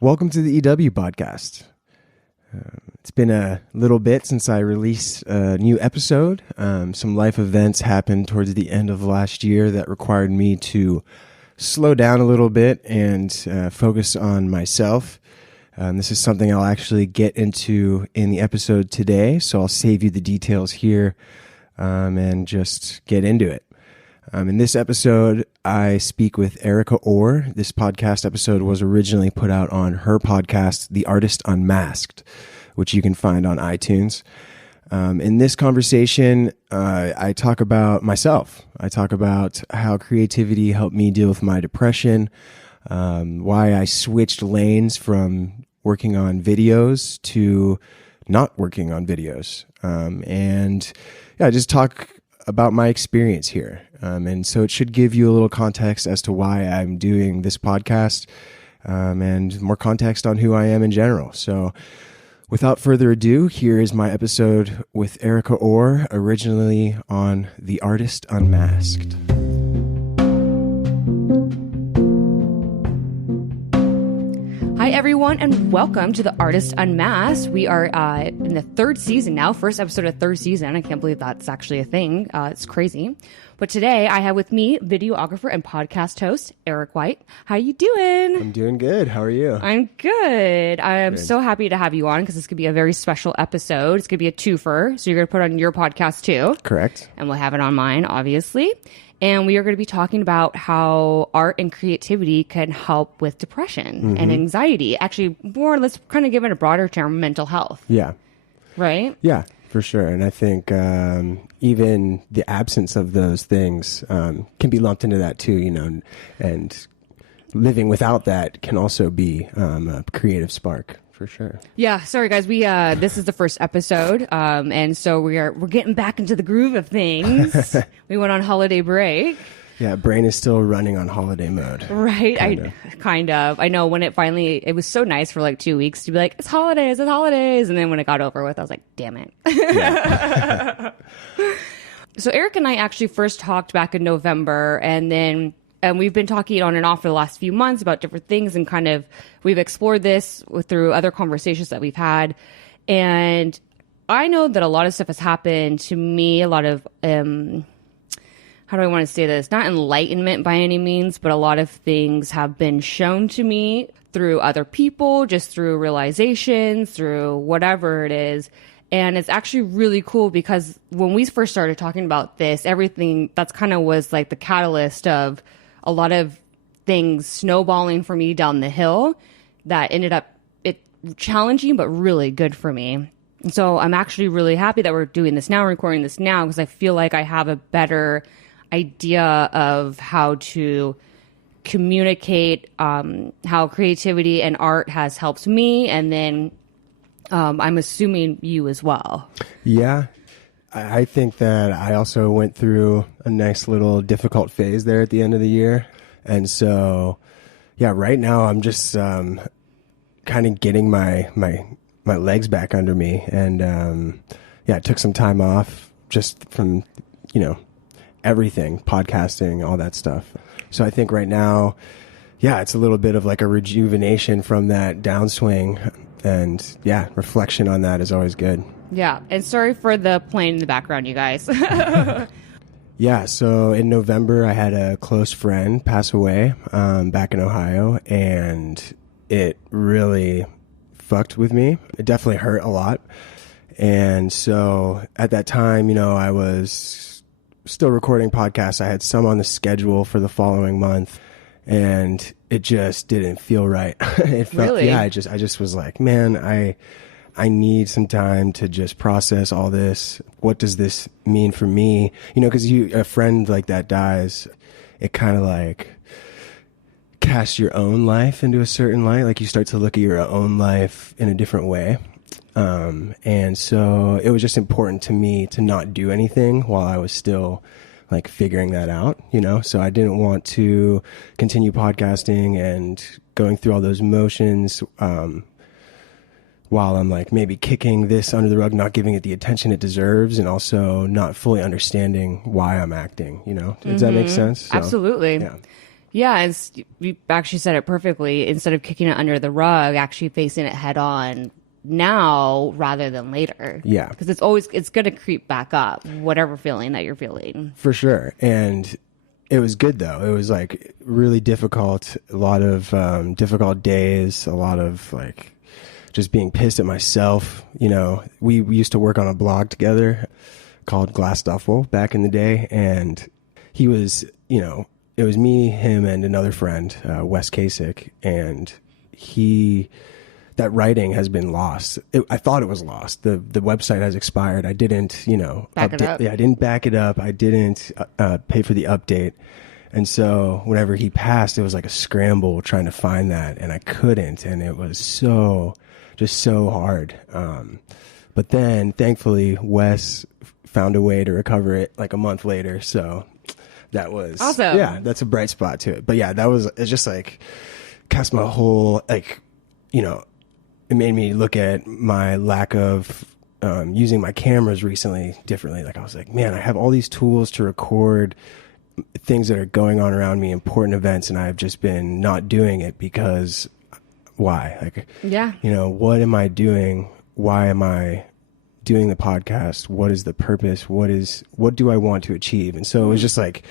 Welcome to the theEWpodcast. It's been a little bit since I released a new episode. Some life events happened towards the end of last year that required me to slow down a little bit and focus on myself. This is something I'll actually get into in the episode today, so I'll save you the details here and just get into it. In this episode, I speak with Erica Orr. This podcast episode was originally put out on her podcast, The Artist Unmasked, which you can find on iTunes. In this conversation, I talk about myself. I talk about how creativity helped me deal with my depression, why I switched lanes from working on videos to not working on videos. I just talk about my experience here. And so it should give you a little context as to why I'm doing this podcast, and more context on who I am in general. So without further ado, here is my episode with Erica Orr, originally on The Artist Unmasked. Hi, everyone, and welcome to The Artist Unmasked. We are in the third season now, first episode of third season. I can't believe that's actually a thing. It's crazy. But today I have with me videographer and podcast host, Eric White. How you doing? I'm doing good. How are you? I'm good. I'm so happy to have you on because this could be a very special episode. It's going to be a twofer. So you're going to put it on your podcast too. Correct. And we'll have it on mine, obviously. And we are going to be talking about how art and creativity can help with depression and anxiety. Actually, more, let's kind of give it a broader term, mental health. Yeah. Right? Yeah, for sure. And I think even the absence of those things can be lumped into that too, and living without that can also be a creative spark. For sure. Yeah. Sorry, guys. We this is the first episode, and so we're getting back into the groove of things. We went on holiday break. Yeah, brain is still running on holiday mode. Right. Kind of. I know when it was so nice for like 2 weeks to be like, it's holidays, and then when it got over with, I was like, damn it. Yeah. So Eric and I actually first talked back in November, and we've been talking on and off for the last few months about different things, and kind of we've explored this through other conversations that we've had. And I know that a lot of stuff has happened to me, a lot of, how do I want to say this? Not enlightenment by any means, but a lot of things have been shown to me through other people, just through realizations, through whatever it is. And it's actually really cool because when we first started talking about this, everything that's kind of was like the catalyst of a lot of things snowballing for me down the hill that ended up challenging, but really good for me. And so I'm actually really happy that we're doing this now, recording this now, because I feel like I have a better idea of how to communicate how creativity and art has helped me. And then I'm assuming you as well. Yeah. I think that I also went through a nice little difficult phase there at the end of the year. And so, yeah, right now I'm just kind of getting my legs back under me. And I took some time off just from, everything, podcasting, all that stuff. So I think right now, it's a little bit of like a rejuvenation from that downswing. And reflection on that is always good. Yeah. And sorry for the plane in the background, you guys. Yeah. So in November, I had a close friend pass away back in Ohio, and it really fucked with me. It definitely hurt a lot. And so at that time, I was still recording podcasts. I had some on the schedule for the following month, and it just didn't feel right. It felt, really? I just was like, man, I need some time to just process all this. What does this mean for me? Because a friend like that dies, it kind of like casts your own life into a certain light. Like you start to look at your own life in a different way. And so it was just important to me to not do anything while I was still like figuring that out, so I didn't want to continue podcasting and going through all those motions, while I'm like maybe kicking this under the rug, not giving it the attention it deserves, and also not fully understanding why I'm acting, Does that make sense? So, absolutely. Yeah, and you actually said it perfectly. Instead of kicking it under the rug, actually facing it head on now rather than later. Yeah. Because it's going to creep back up, whatever feeling that you're feeling. For sure. And it was good, though. It was like really difficult, a lot of difficult days, a lot of like just being pissed at myself. You know, we used to work on a blog together called Glass Duffel back in the day. And he was, you know, it was me, him, and another friend, Wes Kasich, and that writing has been lost. I thought it was lost. The website has expired. I didn't, you know, back it up. Yeah, I didn't back it up. I didn't pay for the update. And so whenever he passed, it was like a scramble trying to find that, and I couldn't, and it was so hard. But then thankfully Wes found a way to recover it like a month later. So that was awesome. Yeah, that's a bright spot to it. But yeah, it's just like cast my whole, like, you know, it made me look at my lack of using my cameras recently differently. Like I was like, man, I have all these tools to record things that are going on around me, important events, and I've just been not doing it because why? Like, yeah, you know, what am I doing? Why am I doing the podcast? What is the purpose? What do I want to achieve? And so it was just like,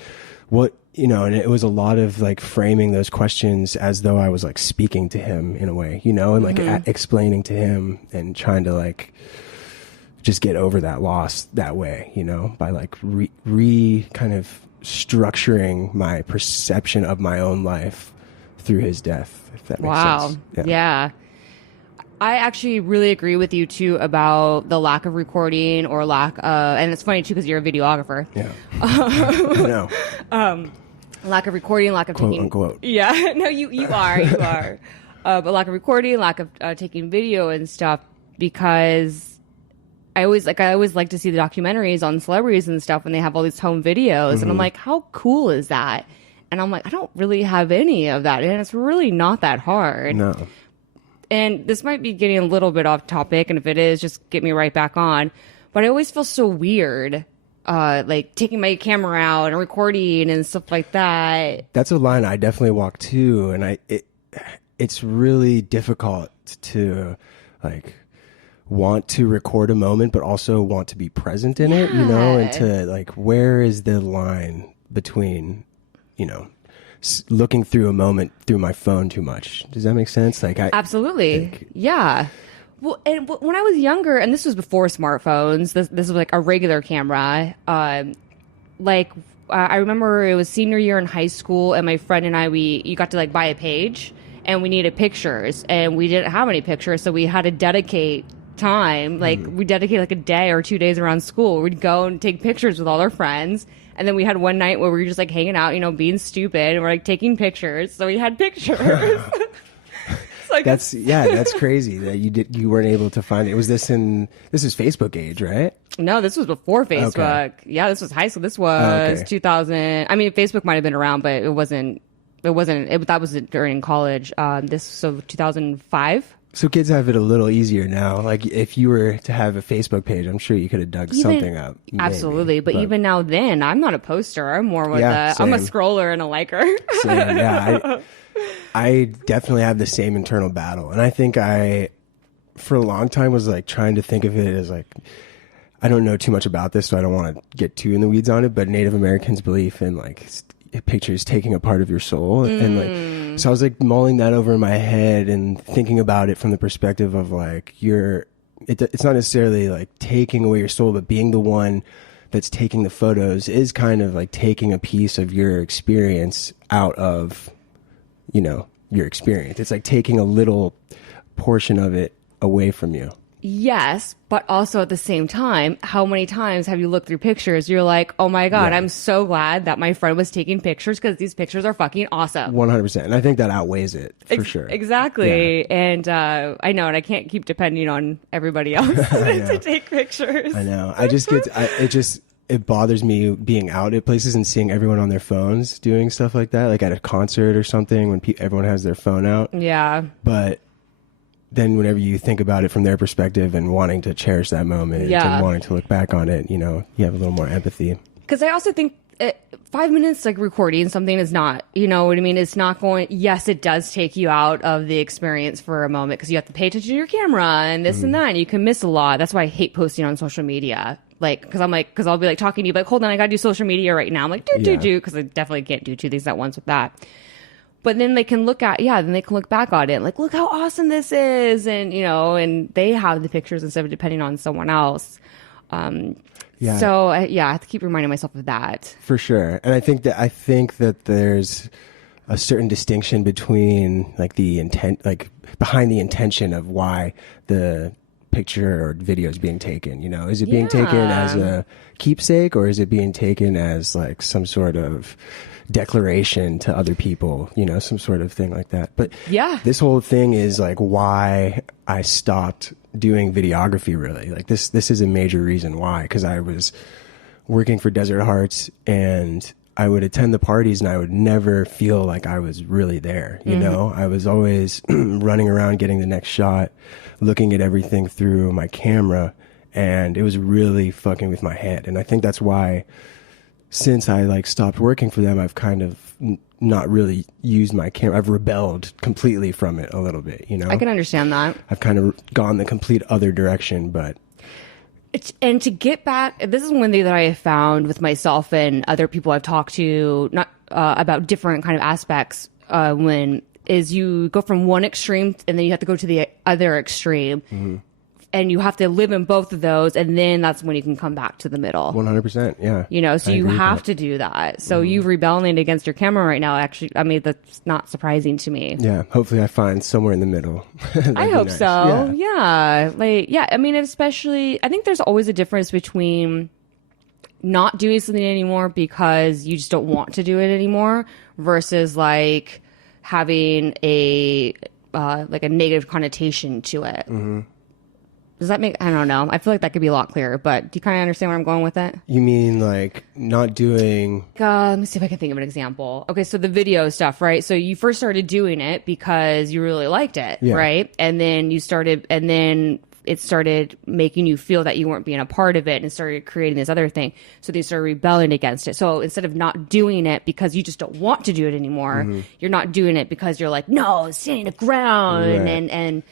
what, you know, and it was a lot of like framing those questions as though I was like speaking to him in a way, you know, and like explaining to him and trying to like just get over that loss that way, you know, by like kind of structuring my perception of my own life through his death, if that makes sense. Yeah. I actually really agree with you too about the lack of recording or lack of, and it's funny too because you're a videographer. Yeah. I know. Lack of recording, lack of quote taking, unquote. Yeah, no, you are. But lack of recording, lack of taking video and stuff, because I always like to see the documentaries on celebrities and stuff when they have all these home videos, and I'm like, how cool is that? And I'm like, I don't really have any of that, and it's really not that hard. No. And this might be getting a little bit off topic, and if it is, just get me right back on. But I always feel so weird, like taking my camera out and recording and stuff like that. That's a line I definitely walk too, and it's really difficult to like want to record a moment, but also want to be present in it, you know, and to like, where is the line between, you know, looking through a moment through my phone too much. Does that make sense? Like, absolutely. Yeah. Well, and when I was younger, and this was before smartphones, this was like a regular camera. I remember it was senior year in high school, and my friend and I, you got to like buy a page, and we needed pictures, and we didn't have any pictures, so we had to dedicate time. Like we dedicated like a day or 2 days around school. We'd go and take pictures with all our friends. And then we had one night where we were just like hanging out, you know, being stupid, and we're like taking pictures. So we had pictures. Like, that's crazy that you weren't able to find it. This is Facebook age, right? No, this was before Facebook. Okay. Yeah, this was high school. This was 2000. I mean, Facebook might have been around, but it wasn't. That was during college. So 2005. So kids have it a little easier now. Like if you were to have a Facebook page, I'm sure you could have dug something up. Absolutely. But even now then, I'm not a poster. I'm more with I'm a scroller and a liker. Same, yeah. I definitely have the same internal battle. And I think for a long time was like trying to think of it as like, I don't know too much about this, so I don't want to get too in the weeds on it, but Native Americans' belief in like pictures taking a part of your soul. And like, so I was like mulling that over in my head and thinking about it from the perspective of like, it's not necessarily like taking away your soul, but being the one that's taking the photos is kind of like taking a piece of your experience out of, you know, your experience. It's like taking a little portion of it away from you. Yes, but also at the same time, how many times have you looked through pictures? You're like, oh my God, I'm so glad that my friend was taking pictures because these pictures are fucking awesome. 100%. And I think that outweighs it for sure. Exactly. Yeah. And I know, and I can't keep depending on everybody else to take pictures. I know. It bothers me being out at places and seeing everyone on their phones doing stuff like that, like at a concert or something when everyone has their phone out. Yeah. But then whenever you think about it from their perspective and wanting to cherish that moment and wanting to look back on it, you know, you have a little more empathy. Because I also think 5 minutes like recording something is not, you know what I mean? It's not going, yes, it does take you out of the experience for a moment because you have to pay attention to your camera and this and that. And you can miss a lot. That's why I hate posting on social media. Like, because I'll be like talking to you, like, hold on, I got to do social media right now. I'm like, do, because I definitely can't do two things at once with that. But then they can look back on it, like, look how awesome this is. And, you know, and they have the pictures instead of depending on someone else. So I have to keep reminding myself of that. For sure. And I think that there's a certain distinction between like the intent, like behind the intention of why the picture or video is being taken. You know, is it being taken as a keepsake, or is it being taken as like some sort of declaration to other people, you know, some sort of thing like that. But this whole thing is like why I stopped doing videography, really. Like this is a major reason why, because I was working for Desert Hearts and I would attend the parties and I would never feel like I was really there. You know, I was always running around getting the next shot, looking at everything through my camera, and it was really fucking with my head. And I think that's why, since I like stopped working for them, I've kind of not really used my camera. I've rebelled completely from it a little bit, you know? I can understand that. I've kind of gone the complete other direction, but... And to get back, this is one thing that I have found with myself and other people I've talked to, not about different kind of aspects, when is you go from one extreme and then you have to go to the other extreme. And you have to live in both of those, and then that's when you can come back to the middle. 100%, yeah. You know, so you have to do that. So you rebelling against your camera right now, actually, I mean, that's not surprising to me. Yeah, hopefully I find somewhere in the middle. I hope so. Yeah. I mean, especially, I think there's always a difference between not doing something anymore because you just don't want to do it anymore versus like having a negative connotation to it. Does that make, I don't know. I feel like that could be a lot clearer, but do you kind of understand where I'm going with it? You mean like not doing... Let me see if I can think of an example. Okay, so the video stuff, right? So you first started doing it because you really liked it, right? And then it started making you feel that you weren't being a part of it and started creating this other thing. So they started rebelling against it. So instead of not doing it because you just don't want to do it anymore, you're not doing it because you're like, no, standing the ground and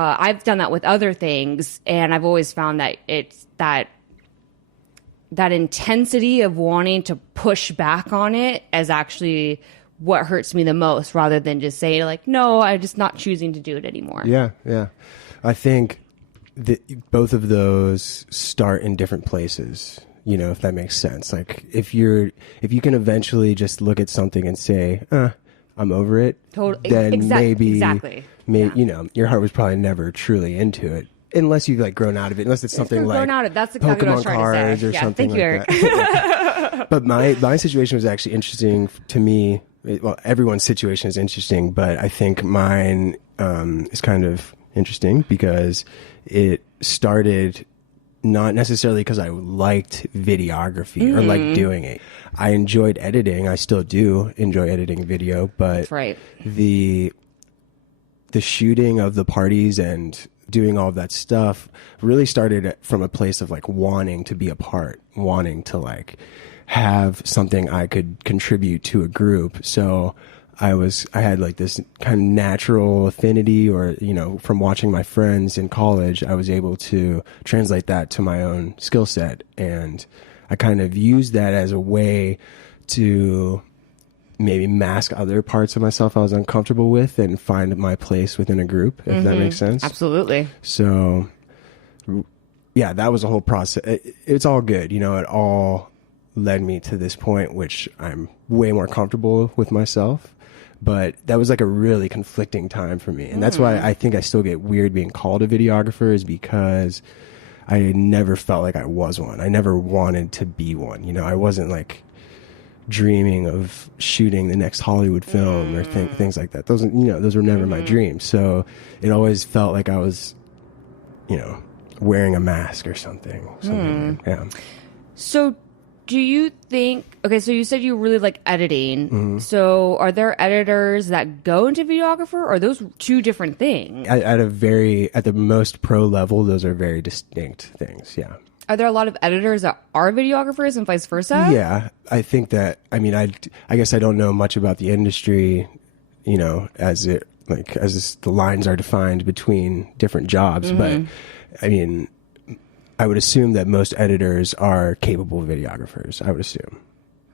I've done that with other things, and I've always found that it's that intensity of wanting to push back on it is actually what hurts me the most, rather than just saying like, no, I'm just not choosing to do it anymore. Yeah. I think both of those start in different places, you know, if that makes sense. Like if you can eventually just look at something and say, I'm over it, then maybe, you know, your heart was probably never truly into it, unless you've like grown out of it, unless it's something like that's exactly Pokemon cards or something thank you, like Eric. that. But my situation was actually interesting to me. Well, everyone's situation is interesting, but I think mine is kind of interesting because it started not necessarily because I liked videography or liked doing it. I enjoyed editing. I still do enjoy editing video, but the shooting of the parties and doing all of that stuff really started from a place of like wanting to be a part, wanting to like have something I could contribute to a group. So I had like this kind of natural affinity, or, you know, from watching my friends in college, I was able to translate that to my own skill set. And I kind of used that as a way to maybe mask other parts of myself I was uncomfortable with and find my place within a group, if that makes sense. Absolutely. So yeah, that was a whole process. It's all good. You know, it all led me to this point, which I'm way more comfortable with myself. But that was like a really conflicting time for me. And that's why I think I still get weird being called a videographer, is because I never felt like I was one. I never wanted to be one. You know, I wasn't like dreaming of shooting the next Hollywood film or things like that. Those were never my dreams. So it always felt like I was, you know, wearing a mask or something. Yeah. So do you think, okay, so you said you really like editing. So are there editors that go into videographer, or are those two different things? At the most pro level, those are very distinct things. Yeah. Are there a lot of editors that are videographers and vice versa? Yeah, I think that, I mean, I guess I don't know much about the industry, as the lines are defined between different jobs, but I mean, I would assume that most editors are capable videographers, I would assume.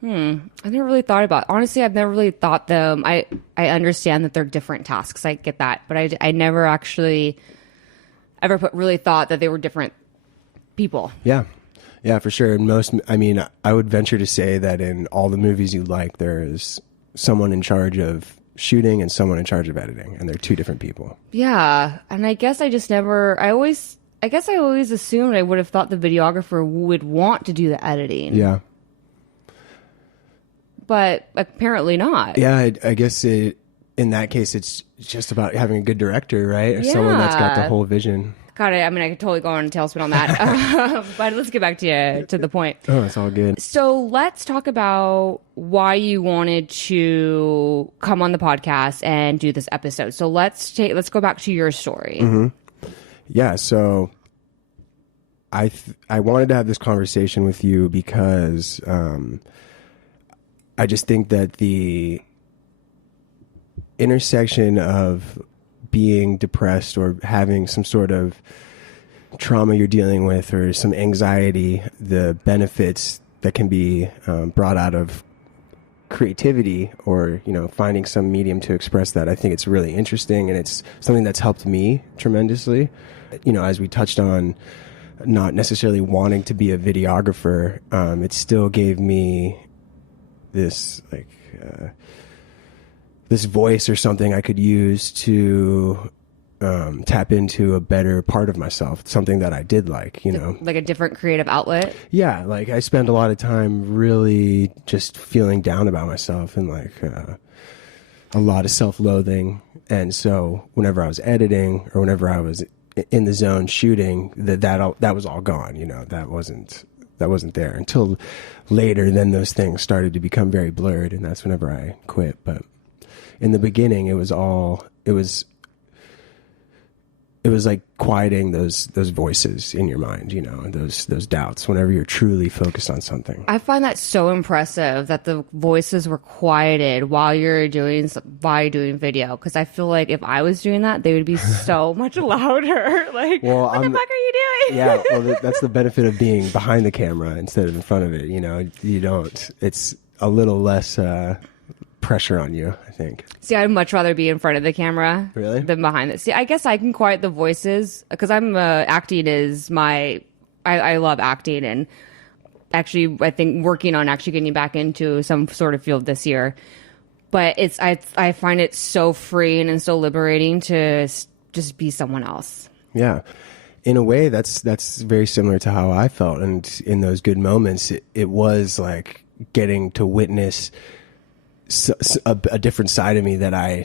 I never really thought about it. Honestly, I've never really thought them. I understand that they're different tasks. I get that. But I never actually ever really thought that they were different people. Yeah. Yeah, for sure. And I would venture to say that in all the movies you like, there is someone in charge of shooting and someone in charge of editing. And they're two different people. Yeah. And I guess I just never, I guess I always assumed I would have thought the videographer would want to do the editing. Yeah. But apparently not. Yeah, I guess in that case, it's just about having a good director, right? Or someone that's got the whole vision. God, I could totally go on a tailspin on that. But let's get back to the point. Oh, it's all good. So let's talk about why you wanted to come on the podcast and do this episode. So let's go back to your story. Mm-hmm. Yeah, so I wanted to have this conversation with you because I just think that the intersection of being depressed or having some sort of trauma you're dealing with or some anxiety, the benefits that can be brought out of creativity or, finding some medium to express that. I think it's really interesting, and it's something that's helped me tremendously. As we touched on, not necessarily wanting to be a videographer, it still gave me this this voice or something I could use to tap into a better part of myself, something that I did like, Like a different creative outlet? Yeah, like I spend a lot of time really just feeling down about myself and a lot of self-loathing. And so whenever I was editing or whenever I was in the zone shooting, that was all gone, that wasn't there until later. Then those things started to become very blurred, and that's whenever I quit. But in the beginning, it was like quieting those voices in your mind, those doubts whenever you're truly focused on something. I find that so impressive that the voices were quieted while you're doing video, because I feel like if I was doing that, they would be so much louder. Like, what the fuck are you doing? Yeah, well, that's the benefit of being behind the camera instead of in front of it. It's a little less pressure on you, I think. See, I'd much rather be in front of the camera than behind it. See, I guess I can quiet the voices because I'm acting is my. I love acting, and actually, I think working on actually getting back into some sort of field this year. But I find it so freeing and so liberating to just be someone else. Yeah. In a way, that's very similar to how I felt, and in those good moments, it was like getting to witness a different side of me that I,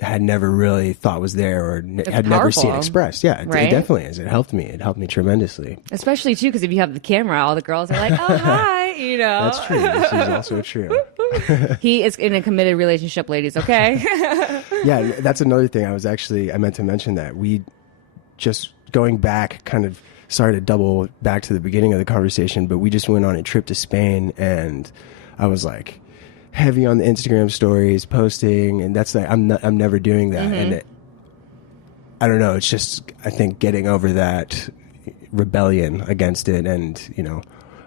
had never really thought was there or had never seen expressed. Yeah, right? It definitely is. It helped me. It helped me tremendously. Especially, too, because if you have the camera, all the girls are like, oh, hi, That's true. This is also true. He is in a committed relationship, ladies, okay? Yeah, that's another thing. I meant to mention that. We just going back, kind of sorry to double back to the beginning of the conversation, but we just went on a trip to Spain, and I was like heavy on the Instagram stories, posting, and that's like I'm never doing that. Mm-hmm. And I don't know, it's just I think getting over that rebellion against it, and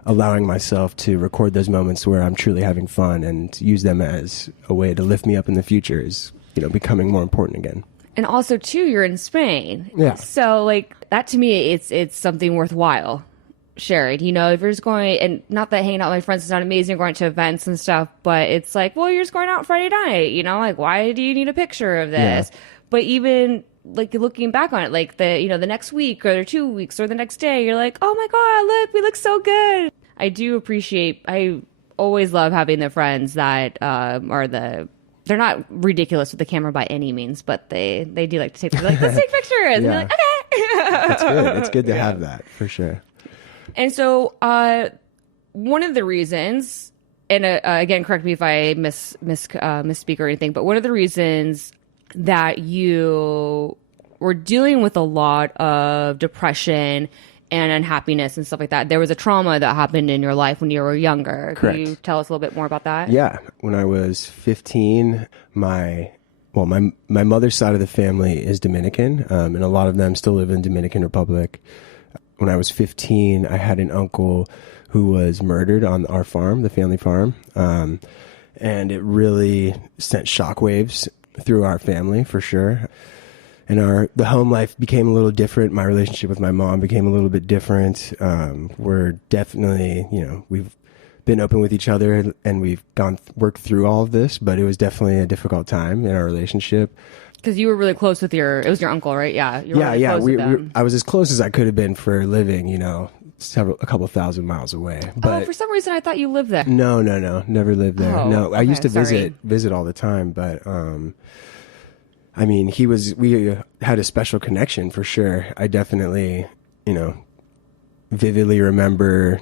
allowing myself to record those moments where I'm truly having fun and use them as a way to lift me up in the future is becoming more important again. And also, too, you're in Spain. Yeah. So, that to me, it's something worthwhile sharing. If you're just going, and not that hanging out with my friends is not amazing, going to events and stuff, but it's like, well, you're just going out Friday night, why do you need a picture of this? Yeah. But even, looking back on it, the next week or 2 weeks or the next day, you're like, oh my God, look, we look so good. I always love having the friends that they're not ridiculous with the camera by any means, but they do like to take let's take pictures. Yeah. And you're like, okay. That's good. It's good to have that for sure. And so one of the reasons, and again, correct me if I misspeak or anything, but one of the reasons that you were dealing with a lot of depression and unhappiness and stuff like that. There was a trauma that happened in your life when you were younger. Correct. Can you tell us a little bit more about that? Yeah. When I was 15, my mother's side of the family is Dominican, and a lot of them still live in Dominican Republic. When I was 15, I had an uncle who was murdered on our farm, the family farm. And it really sent shockwaves through our family for sure. And the home life became a little different. My relationship with my mom became a little bit different. We're definitely, we've been open with each other and we've worked through all of this, but it was definitely a difficult time in our relationship. Because you were really close with it was your uncle, right? Yeah. You were really close with them. I was as close as I could have been for a living, a couple thousand miles away. But for some reason I thought you lived there. No, never lived there. Oh, no, okay, I used to visit all the time, but I mean, we had a special connection for sure. I definitely, vividly remember,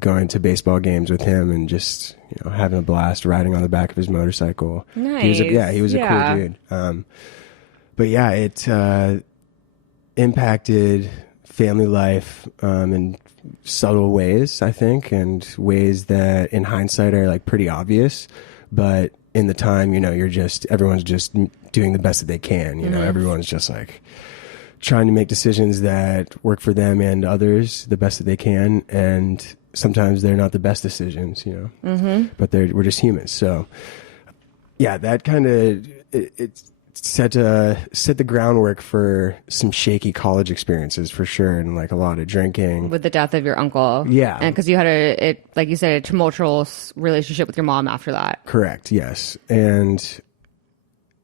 going to baseball games with him and just, having a blast riding on the back of his motorcycle. Nice. He was a cool dude. But yeah, it impacted family life in subtle ways, I think, and ways that in hindsight are like pretty obvious. But in the time, everyone's just doing the best that they can. Everyone's just like trying to make decisions that work for them and others the best that they can. And sometimes they're not the best decisions, but we're just humans. So yeah, that kind of, it set the groundwork for some shaky college experiences for sure. And like a lot of drinking. With the death of your uncle. Yeah. And because you had like you said, a tumultuous relationship with your mom after that. Correct. Yes. And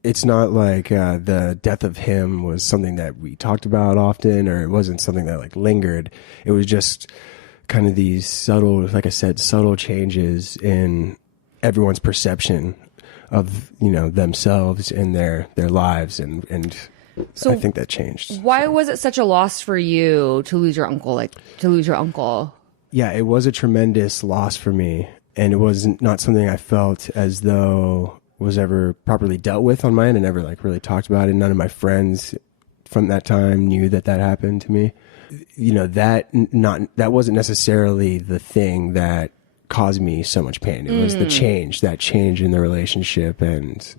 it's not like the death of him was something that we talked about often, or it wasn't something that like lingered. It was just kind of these subtle, like I said, subtle changes in everyone's perception of, themselves and their lives. And so I think that changed. Why was it such a loss for you to lose your uncle? Yeah, it was a tremendous loss for me. And it was not something I felt as though was ever properly dealt with on my end, and never like really talked about it. None of my friends from that time knew that happened to me. That wasn't necessarily the thing that caused me so much pain. It was that change in the relationship and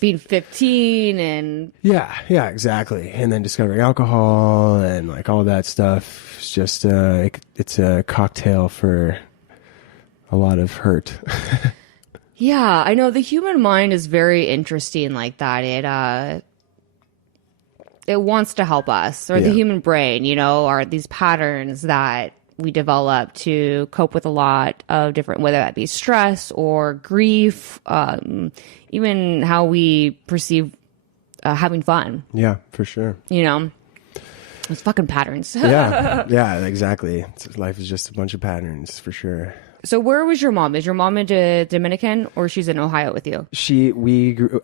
being 15 and yeah, exactly. And then discovering alcohol and like all that stuff. It's just it's a cocktail for a lot of hurt. Yeah, I know the human mind is very interesting like that. It wants to help us, or the human brain, are these patterns that we develop to cope with a lot of different, whether that be stress or grief, even how we perceive having fun. Yeah, for sure. It's fucking patterns. yeah, exactly. Life is just a bunch of patterns for sure. So where was your mom? Is your mom in Dominican, or she's in Ohio with you? I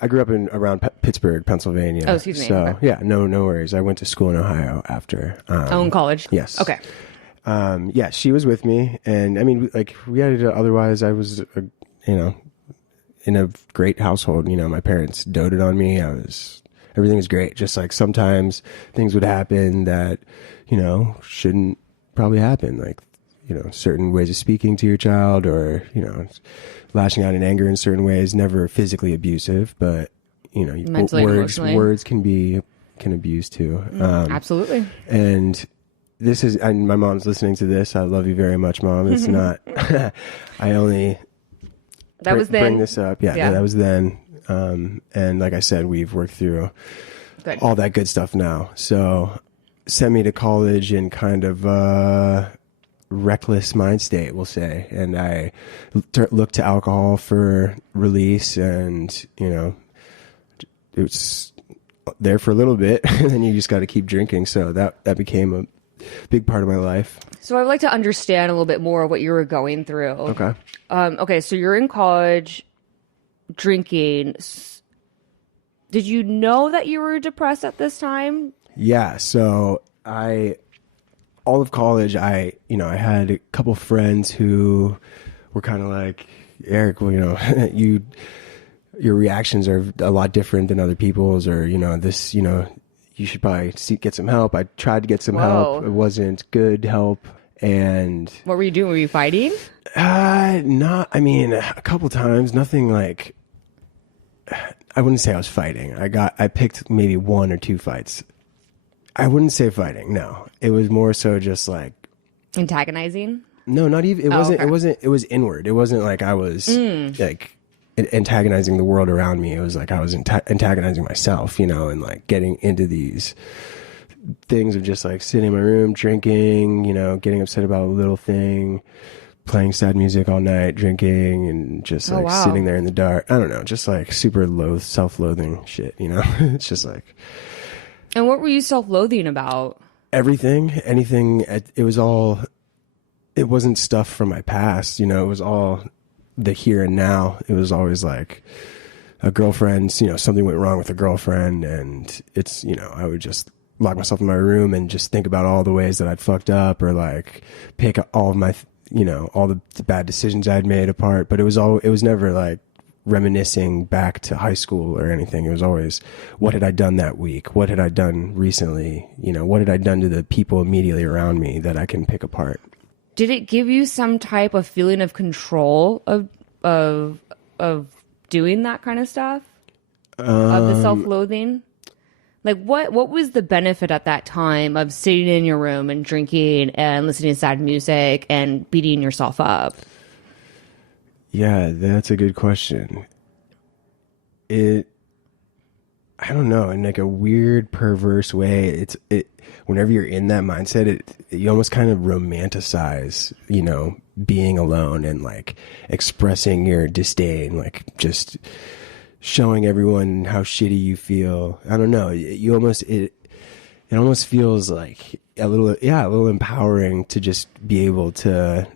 grew up around Pittsburgh, Pennsylvania. Oh, excuse me. So okay. yeah, no worries. I went to school in Ohio after. In college? Yes. Okay. Yeah, she was with me, and I mean, like we had otherwise. I was, in a great household. My parents doted on me. Everything was great. Just like sometimes things would happen that, shouldn't probably happen. Like, certain ways of speaking to your child, or, lashing out in anger in certain ways, never physically abusive, but, mentally, words can abuse too. Absolutely. And my mom's listening to this. I love you very much, Mom. It's not, I only bring this up. Yeah, that was then. And like I said, we've worked through all that good stuff now. So sent me to college in kind of reckless mind state, we'll say. And I looked to alcohol for release, and, it was there for a little bit, and then you just got to keep drinking. So that became a big part of my life. So I would like to understand a little bit more of what you were going through. Okay. Okay, so you're in college drinking. Did you know that you were depressed at this time? Yeah, so all of college, I had a couple friends who were kind of like, Eric, well, your reactions are a lot different than other people's, or, you should probably get some help. I tried to get some help. It wasn't good help. And what were you doing? Were you fighting? I mean, a couple times, nothing like, I wouldn't say I was fighting. I picked maybe 1 or 2 fights. I wouldn't say fighting. No, it was more so just like antagonizing. No, not even. It wasn't. Okay. It was inward. It wasn't like I was like antagonizing the world around me. It was like I was antagonizing myself, and like getting into these things of just like sitting in my room, drinking, getting upset about a little thing, playing sad music all night, drinking, and just like sitting there in the dark. I don't know, just like super self-loathing shit, It's just like. And what were you self-loathing about? Everything, anything. It wasn't stuff from my past, it was all the here and now. It was always like a girlfriend, something went wrong with a girlfriend, and it's, I would just lock myself in my room and just think about all the ways that I'd fucked up, or like pick all of my, all the bad decisions I'd made apart. But it was never like reminiscing back to high school or anything. It was always, what had I done that week? What had I done recently? What had I done to the people immediately around me that I can pick apart? Did it give you some type of feeling of control of doing that kind of stuff? Of the self-loathing? Like what was the benefit at that time of sitting in your room and drinking and listening to sad music and beating yourself up? Yeah, that's a good question. I don't know, in like a weird, perverse way, whenever you're in that mindset, you almost kind of romanticize, being alone and like expressing your disdain, like just showing everyone how shitty you feel. I don't know. It almost feels like a little empowering to just be able to,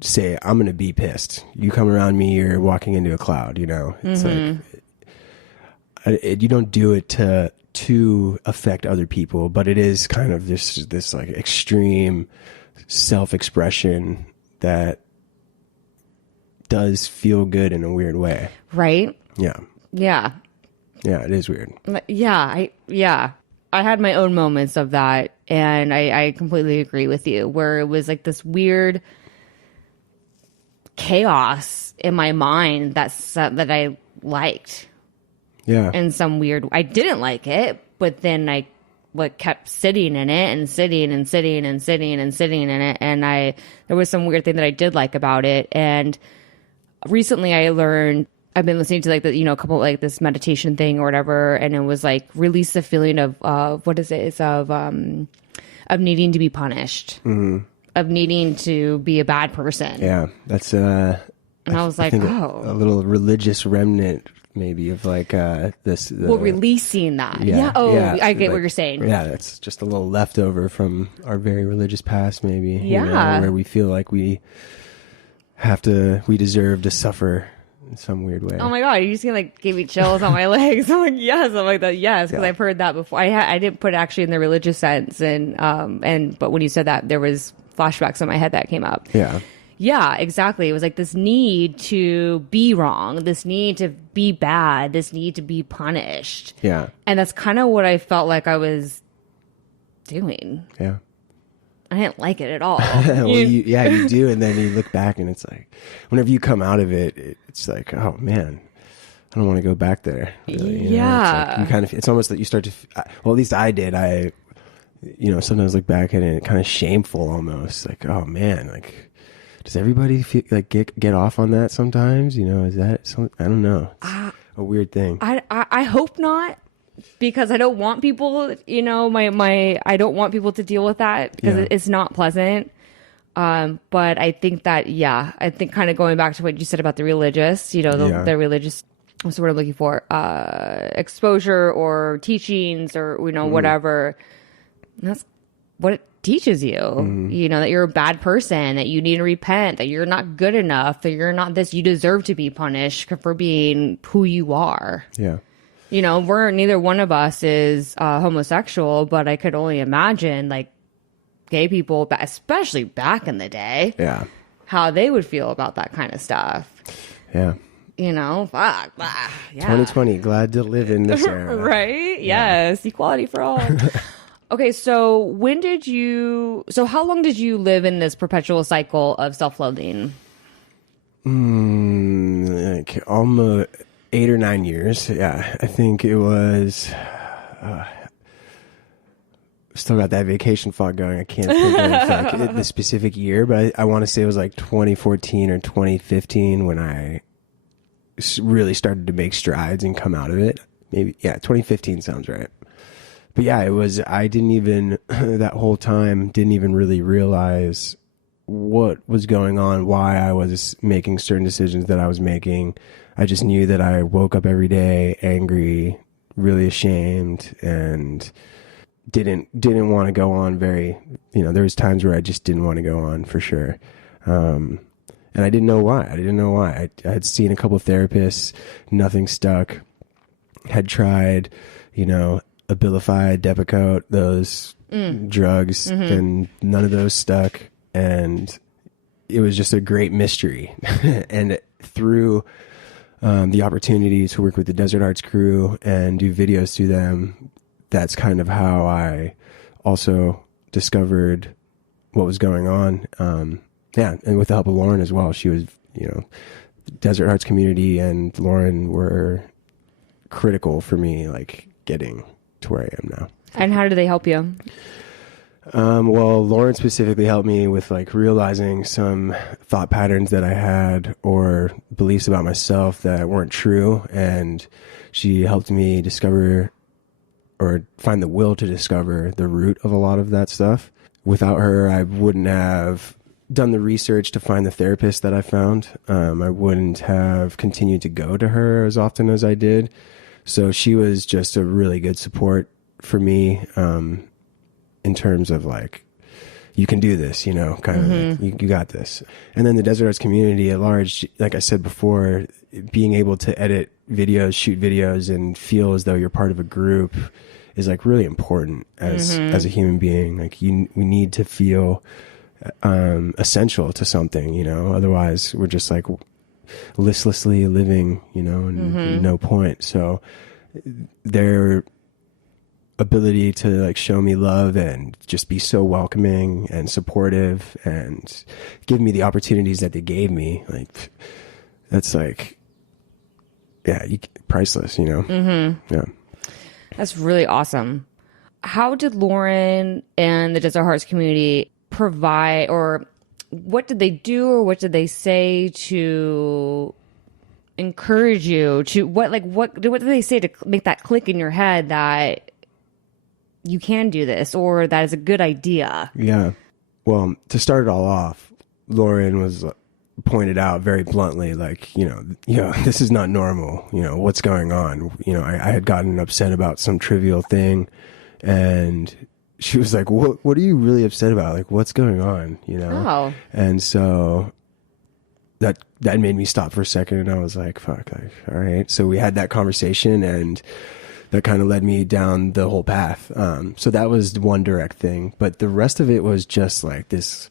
say, I'm going to be pissed. You come around me, you're walking into a cloud, it's like, you don't do it to affect other people, but it is kind of this like extreme self-expression that does feel good in a weird way. Right? Yeah. Yeah. Yeah, it is weird. Yeah. I had my own moments of that, and I completely agree with you, where it was like this weird chaos in my mind that I liked. Yeah. And I didn't like it, but then I kept sitting in it and sitting and sitting and sitting and sitting in it. And there was some weird thing that I did like about it. And recently I've been listening to like the, a couple like this meditation thing or whatever. And it was like release the feeling of, what is it? It's of needing to be punished, of needing to be a bad person. Yeah. That's, and I was like, a little religious remnant maybe of like releasing that. Yeah. I get what you're saying. Yeah, that's just a little leftover from our very religious past, maybe. Yeah. Where we feel like we deserve to suffer in some weird way. Oh my god, you just like gave me chills on my legs. I'm like, yes. I'm like that, yes, because I've heard that before. I didn't put it actually in the religious sense, but when you said that, there was flashbacks in my head that came up. Yeah. Yeah, exactly. It was like this need to be wrong, this need to be bad, this need to be punished. Yeah. And that's kind of what I felt like I was doing. Yeah. I didn't like it at all. Well, you do. And then you look back and it's like, whenever you come out of it, it's like, oh man, I don't want to go back there. Really, yeah. It's like it's almost that you start to, well, at least I did. Sometimes look back at it kind of shameful almost. Like, oh man, like, does everybody feel like get off on that sometimes? Is that something? I don't know. It's a weird thing. I hope not, because I don't want people, I don't want people to deal with that because it's not pleasant. But I think that, I think kind of going back to what you said about the religious, the religious, what's the word I'm looking for? Exposure or teachings or, whatever. That's what it teaches you, that you're a bad person, that you need to repent, that you're not good enough, that you're not this, you deserve to be punished for being who you are. Yeah. Neither one of us is homosexual, but I could only imagine like gay people, especially back in the day, how they would feel about that kind of stuff. Yeah. fuck. Yeah. 2020, glad to live in this era. Right? Yes. Equality for all. Okay, so how long did you live in this perpetual cycle of self-loathing? Like almost 8 or 9 years. Yeah, I think it was. Still got that vacation fog going. I can't think of like the specific year, but I want to say it was like 2014 or 2015 when I really started to make strides and come out of it. Maybe, yeah, 2015 sounds right. But yeah, I didn't even, that whole time, didn't even really realize what was going on, why I was making certain decisions that I was making. I just knew that I woke up every day angry, really ashamed, and didn't want to go on very, there was times where I just didn't want to go on for sure. And I didn't know why. I had seen a couple of therapists, nothing stuck. Had tried, Abilify, Depakote, those drugs, and none of those stuck. And it was just a great mystery. And through the opportunity to work with the Desert Arts crew and do videos through them, that's kind of how I also discovered what was going on. And with the help of Lauren as well. She was, Desert Arts community and Lauren were critical for me, like getting to where I am now. And how did they help you? Well, Lauren specifically helped me with like realizing some thought patterns that I had or beliefs about myself that weren't true. And she helped me discover or find the will to discover the root of a lot of that stuff. Without her, I wouldn't have done the research to find the therapist that I found. I wouldn't have continued to go to her as often as I did. So she was just a really good support for me, in terms of like, you can do this, kind of, you got this. And then the Desert Arts community at large, like I said before, being able to edit videos, shoot videos, and feel as though you're part of a group is like really important as a human being. Like we need to feel essential to something, otherwise we're just like listlessly living, and no point. So their ability to like show me love and just be so welcoming and supportive and give me the opportunities that they gave me, like that's like, yeah, priceless, Yeah. That's really awesome. How did Lauren and the Desert Hearts community provide, or what did they do, or what did they say to encourage you to what did they say to make that click in your head that you can do this or that is a good idea? Yeah. Well, to start it all off, Lauren was pointed out very bluntly, like, this is not normal. What's going on? I had gotten upset about some trivial thing, and she was like, what are you really upset about? Like, what's going on? Oh. And so that made me stop for a second, and I was like, fuck, like, all right. So we had that conversation, and that kind of led me down the whole path. So that was one direct thing, but the rest of it was just like this,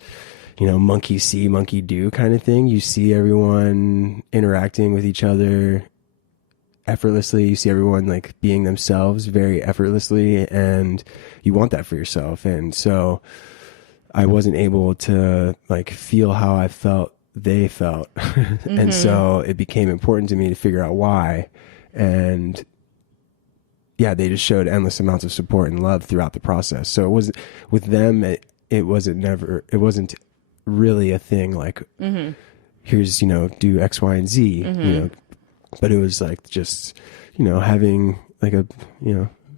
monkey see, monkey do kind of thing. You see everyone interacting with each other effortlessly. You see everyone like being themselves very effortlessly, and you want that for yourself. And so I wasn't able to like feel how I felt they felt. And so it became important to me to figure out why. And yeah, they just showed endless amounts of support and love throughout the process. So it wasn't with them. It wasn't really a thing like, here's, do X, Y, and Z, but it was like just, having like a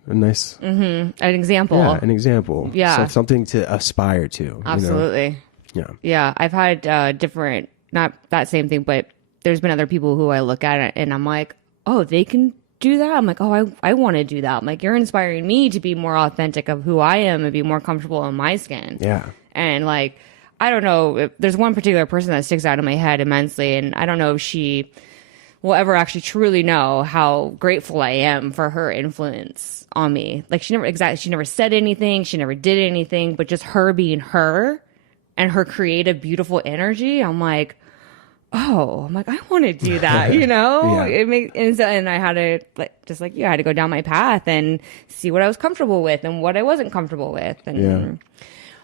nice, an example. Yeah, an example. Yeah. So something to aspire to. Absolutely. Yeah. Yeah. I've had different, not that same thing, but there's been other people who I look at it and I'm like, oh, they can do that. I'm like, oh, I want to do that. I'm like, you're inspiring me to be more authentic of who I am and be more comfortable in my skin. Yeah. And like, I don't know if there's one particular person that sticks out in my head immensely. And I don't know if she will ever actually truly know how grateful I am for her influence on me. Like she never said anything. She never did anything, but just her being her and her creative, beautiful energy. I'm like, oh, I'm like, I want to do that, you know? And I had to, like, just like you, I had to go down my path and see what I was comfortable with and what I wasn't comfortable with. And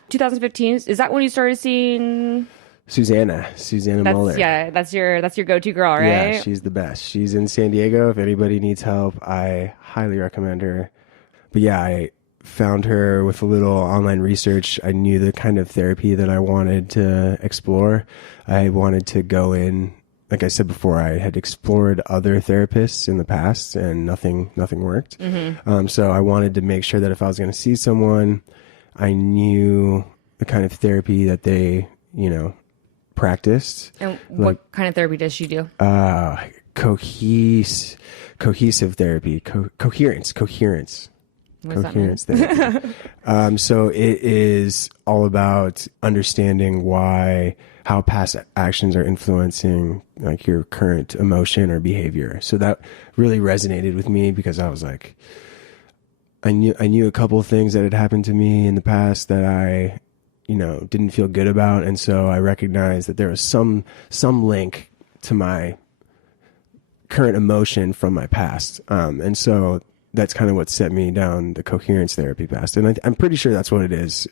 2015, is that when you started seeing Susanna Muller? Yeah, that's your go-to girl, right? Yeah, she's the best. She's in San Diego. If anybody needs help, I highly recommend her. But yeah, I found her with a little online research. I knew the kind of therapy that I wanted to explore. I wanted to go in, like I said before, I had explored other therapists in the past and nothing worked. So I wanted to make sure that if I was going to see someone, I knew the kind of therapy that they, practiced. And what kind of therapy does she do? Cohesive therapy, coherence. Coherence therapy. So it is all about understanding how past actions are influencing like your current emotion or behavior. So that really resonated with me because I was like, I knew a couple of things that had happened to me in the past that I, didn't feel good about. And so I recognized that there was some link to my current emotion from my past. And so that's kind of what set me down the coherence therapy path. And I'm pretty sure that's what it is.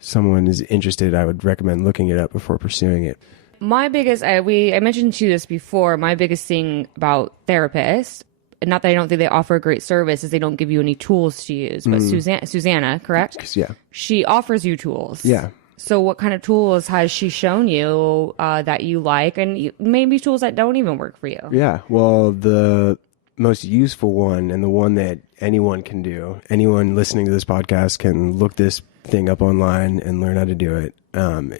Someone is interested, I would recommend looking it up before pursuing it. My biggest, I mentioned to you this before, my biggest thing about therapists, not that I don't think they offer a great service, is they don't give you any tools to use. But Susanna, correct? Yeah. She offers you tools. Yeah. So what kind of tools has she shown you that you like, and maybe tools that don't even work for you? Yeah. Well, the most useful one, and the one that anyone can do, anyone listening to this podcast can look this thing up online and learn how to do it,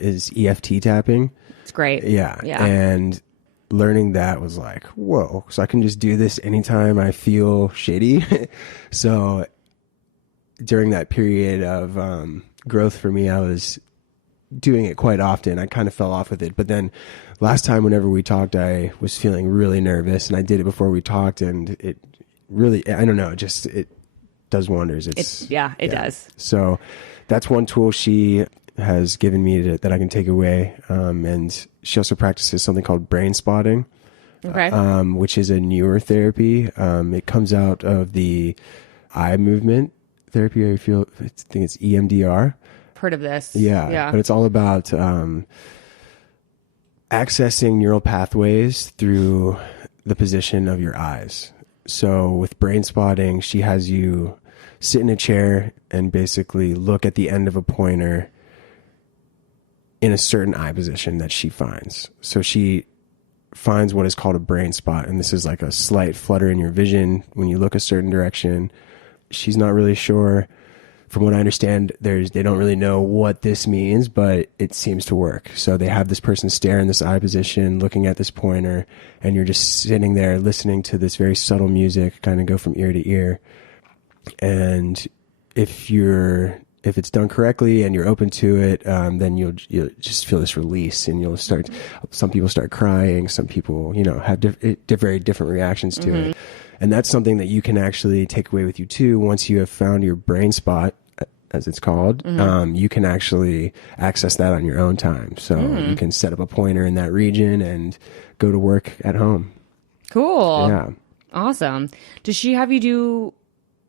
is EFT tapping. It's great. Yeah. And learning that was like, whoa, so I can just do this anytime I feel shitty. So during that period of growth for me, I was doing it quite often. I kind of fell off with it. But then last time, whenever we talked, I was feeling really nervous, and I did it before we talked, and it really, I don't know, it does wonders. It does. So that's one tool she has given me that I can take away. And she also practices something called brain spotting, which is a newer therapy. It comes out of the eye movement therapy. I think it's EMDR. Heard of this. Yeah. But it's all about accessing neural pathways through the position of your eyes. So with brain spotting, she has you sit in a chair and basically look at the end of a pointer in a certain eye position that she finds. So she finds what is called a brain spot, and this is like a slight flutter in your vision when you look a certain direction. She's not really sure. From what I understand, they don't really know what this means, but it seems to work. So they have this person stare in this eye position, looking at this pointer, and you're just sitting there listening to this very subtle music kind of go from ear to ear. And if it's done correctly and you're open to it, then you'll just feel this release, and some people start crying, some people, have very different reactions to it. And that's something that you can actually take away with you too. Once you have found your brain spot, as it's called, you can actually access that on your own time. So you can set up a pointer in that region and go to work at home. Cool. Yeah. Awesome. Does she have you do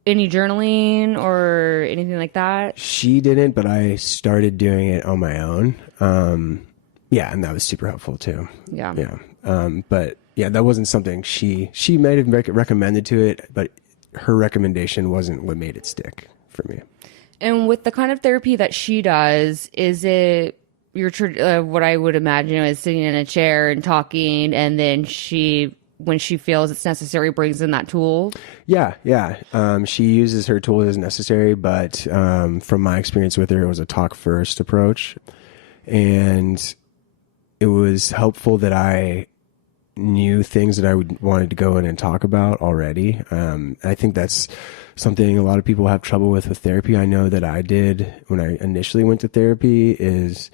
any journaling or anything like that? She didn't, but I started doing it on my own. And that was super helpful too. Yeah. But yeah, that wasn't something she might have recommended to it, but her recommendation wasn't what made it stick for me. And with the kind of therapy that she does, is it what I would imagine is sitting in a chair and talking, and then when she feels it's necessary, brings in that tool? Yeah. She uses her tools as necessary, but from my experience with her, it was a talk first approach. And it was helpful that I knew things that I wanted to go in and talk about already. I think that's something a lot of people have trouble with therapy. I know that I did when I initially went to therapy, is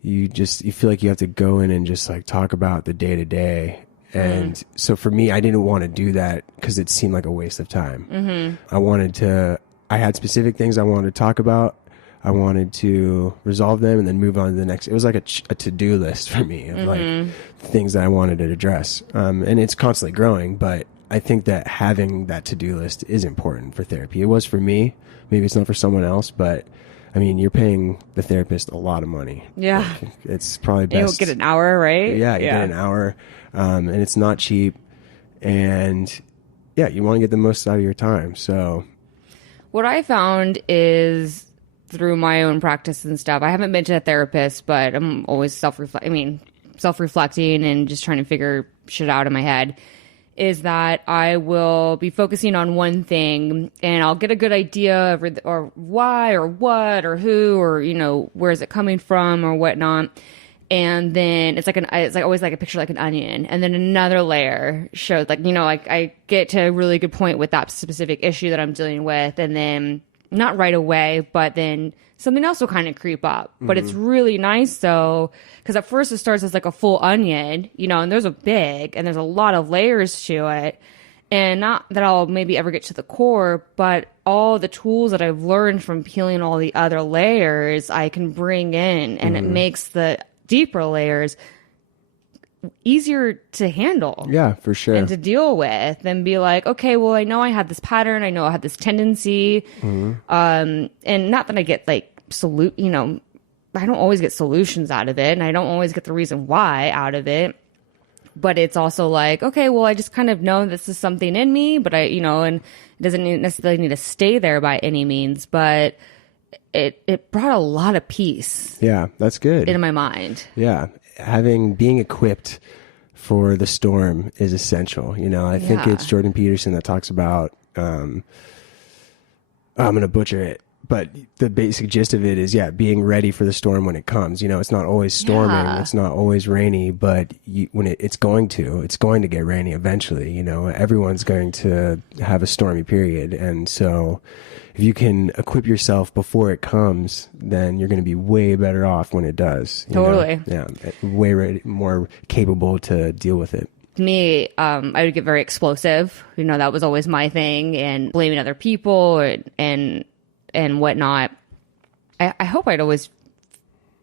you feel like you have to go in and just like talk about the day to day. And so for me, I didn't want to do that because it seemed like a waste of time. I had specific things I wanted to talk about. I wanted to resolve them and then move on to the next. It was like a to-do list for me of like things that I wanted to address. And it's constantly growing, but I think that having that to-do list is important for therapy. It was for me. Maybe it's not for someone else, but I mean, you're paying the therapist a lot of money. Yeah. Like, it's probably best. You'll get an hour, right? Yeah, you get an hour. And it's not cheap. And yeah, you want to get the most out of your time. So what I found is through my own practice and stuff, I haven't been to a therapist, but I'm always self-reflecting and just trying to figure shit out in my head, is that I will be focusing on one thing and I'll get a good idea of or why or what or who or, you know, where is it coming from or whatnot. And then it's like always like a picture like an onion. And then another layer shows like, you know, like I get to a really good point with that specific issue that I'm dealing with. And then not right away, but then something else will kind of creep up. But it's really nice though, because at first it starts as like a full onion, you know, and there's a lot of layers to it. And not that I'll maybe ever get to the core, but all the tools that I've learned from peeling all the other layers, I can bring in, and it makes the deeper layers easier to handle. yeah, for sure. And to deal with and be like, okay, well, I know I had this pattern. I know I had this tendency. And not that I get like you know, I don't always get solutions out of it. And I don't always get the reason why out of it. But it's also like, okay, well, I just kind of know this is something in me, but you know, and it doesn't necessarily need to stay there by any means, but it brought a lot of peace. Yeah, that's good. In my mind. Yeah. Being equipped for the storm is essential. You know, I think it's Jordan Peterson that talks about, I'm going to butcher it, but the basic gist of it is, being ready for the storm when it comes. You know, it's not always storming. It's not always rainy, but when it's going to get rainy eventually. You know, everyone's going to have a stormy period. And so if you can equip yourself before it comes, then you're going to be way better off when it does. Totally. Yeah. Way more capable to deal with it. Me, I would get very explosive. You know, that was always my thing, and blaming other people and whatnot. I hope I'd always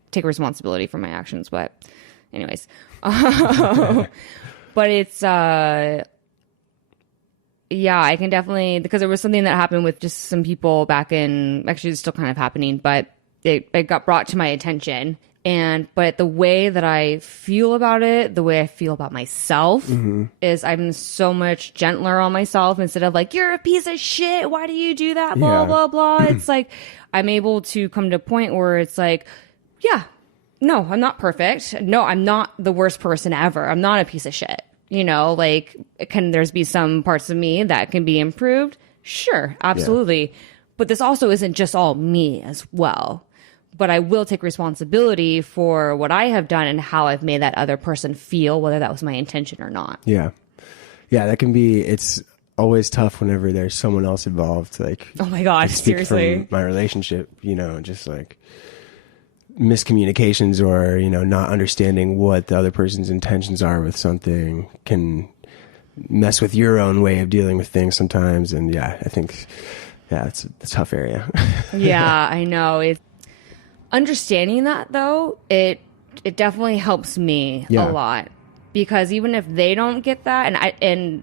take responsibility for my actions, but anyways. But it's, yeah, I can definitely, because there was something that happened with just some people back in, actually it's still kind of happening, but it got brought to my attention. But the way that I feel about it, the way I feel about myself is I'm so much gentler on myself instead of like, you're a piece of shit. Why do you do that? Blah, blah, blah. It's like, I'm able to come to a point where it's like, yeah, no, I'm not perfect. No, I'm not the worst person ever. I'm not a piece of shit. You know, like, can there's be some parts of me that can be improved? Sure, absolutely. Yeah. But this also isn't just all me as well. But I will take responsibility for what I have done and how I've made that other person feel, whether that was my intention or not. Yeah. Yeah, that can be, it's always tough whenever there's someone else involved. Like, oh my gosh, seriously. From my relationship, you know, just like miscommunications or, you know, not understanding what the other person's intentions are with something can mess with your own way of dealing with things sometimes. And I think, it's a tough area. Yeah, I know. Understanding that though, it definitely helps me a lot, because even if they don't get that, and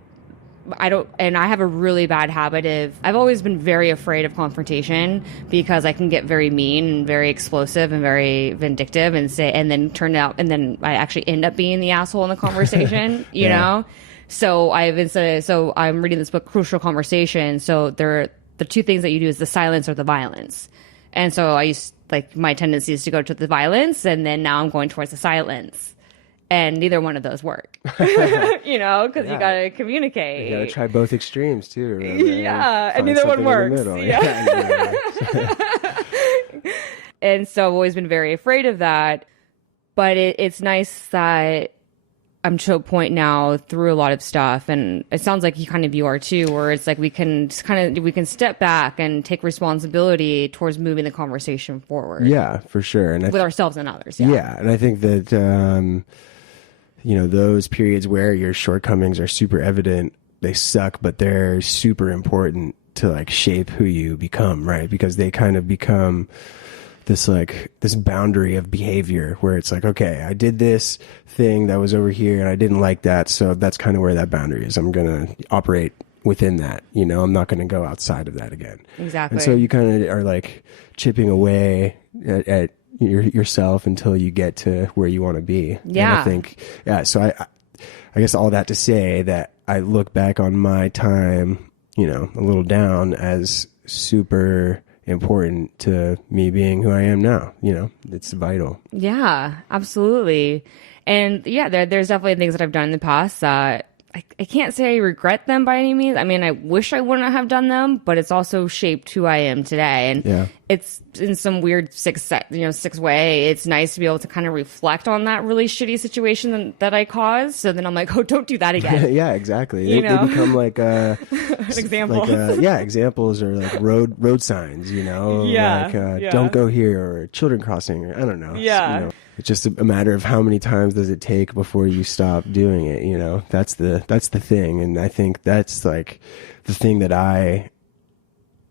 I have a really bad habit of, I've always been very afraid of confrontation because I can get very mean and very explosive and very vindictive and then I actually end up being the asshole in the conversation, you know? So I'm reading this book, Crucial Conversation. So the two things that you do is the silence or the violence. And so my tendency is to go to the violence, and then now I'm going towards the silence. And neither one of those work, you know, because you got to communicate. You got to try both extremes too. Remember? Yeah, and neither one works. Yeah. And so I've always been very afraid of that. But it's nice that I'm to a point now through a lot of stuff, and it sounds like you are too, where it's like we can step back and take responsibility towards moving the conversation forward. Yeah, for sure. And with ourselves and others. Yeah. And I think that, you know, those periods where your shortcomings are super evident, they suck, but they're super important to like shape who you become, right? Because they kind of become this boundary of behavior where it's like, okay, I did this thing that was over here and I didn't like that. So that's kind of where that boundary is. I'm going to operate within that, I'm not going to go outside of that again. Exactly. And so you kind of are like chipping away at yourself until you get to where you want to be. Yeah. And I think, so I guess all that to say that I look back on my time, a little down as super important to me being who I am now. It's vital. Yeah, absolutely. And yeah, there's definitely things that I've done in the past that I can't say I regret them by any means. I mean, I wish I wouldn't have done them, but it's also shaped who I am today. And it's in some weird sick way. It's nice to be able to kind of reflect on that really shitty situation that I caused. So then I'm like, oh, don't do that again. Yeah, exactly. They become like an example. Examples are like road signs. Don't go here, or children crossing, or I don't know. Yeah. It's just a matter of how many times does it take before you stop doing it. That's the thing. And I think that's like the thing that I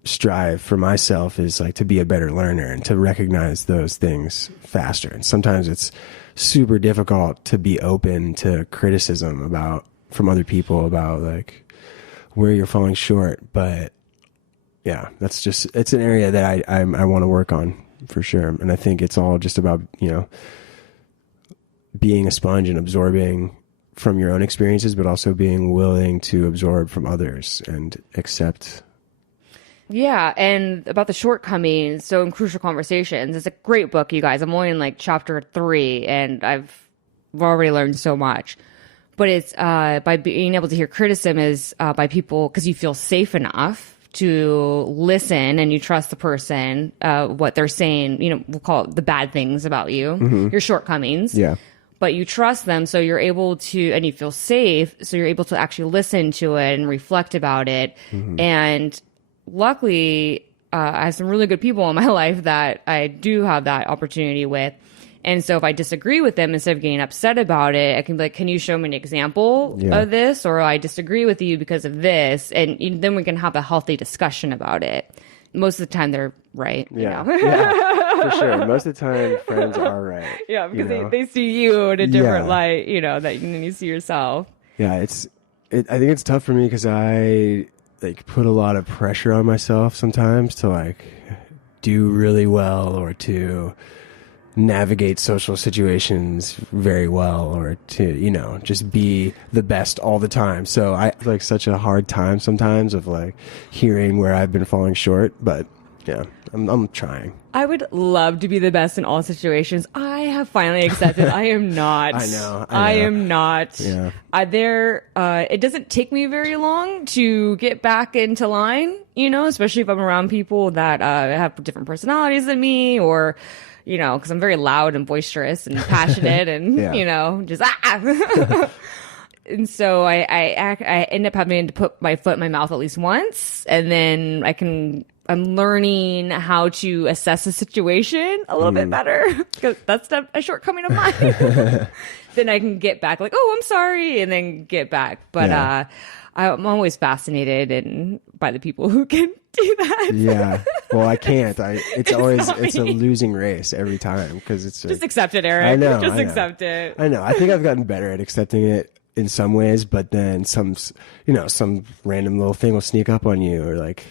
strive for myself is like to be a better learner and to recognize those things faster. And sometimes it's super difficult to be open to criticism from other people about like where you're falling short. But yeah, it's an area that I want to work on for sure. And I think it's all just about, being a sponge and absorbing from your own experiences, but also being willing to absorb from others and accept. Yeah. And about the shortcomings. So in Crucial Conversations, it's a great book, you guys. I'm only in like chapter 3 and I've already learned so much, but it's, by being able to hear criticism is, by people, cause you feel safe enough to listen and you trust the person, what they're saying, we'll call it the bad things about you, your shortcomings. Yeah. But you trust them, so you're able to, and you feel safe, so you're able to actually listen to it and reflect about it. And luckily, I have some really good people in my life that I do have that opportunity with. And so if I disagree with them, instead of getting upset about it, I can be like, can you show me an example of this? Or I disagree with you because of this. And then we can have a healthy discussion about it. Most of the time, they're right. Yeah, for sure. Most of the time, friends are right. Yeah, because they see you in a different light, than you see yourself. Yeah, I think it's tough for me because I like put a lot of pressure on myself sometimes to like do really well or to navigate social situations very well or to just be the best all the time. So I like such a hard time sometimes of like hearing where I've been falling short, but yeah, I'm trying. I would love to be the best in all situations. I have finally accepted I am not. I know. I am not. Yeah. It doesn't take me very long to get back into line, especially if I'm around people that have different personalities than me or because I'm very loud and boisterous and passionate and, just And so I end up having to put my foot in my mouth at least once. And then I'm learning how to assess the situation a little bit better because that's a shortcoming of mine. Then I can get back like, oh, I'm sorry. And then get back. But, I'm always fascinated by the people who can do that. Yeah. Well, I can't. It's a losing race every time because it's just accept it, Eric. I know. Accept it. I know. I think I've gotten better at accepting it in some ways, but then some random little thing will sneak up on you or like.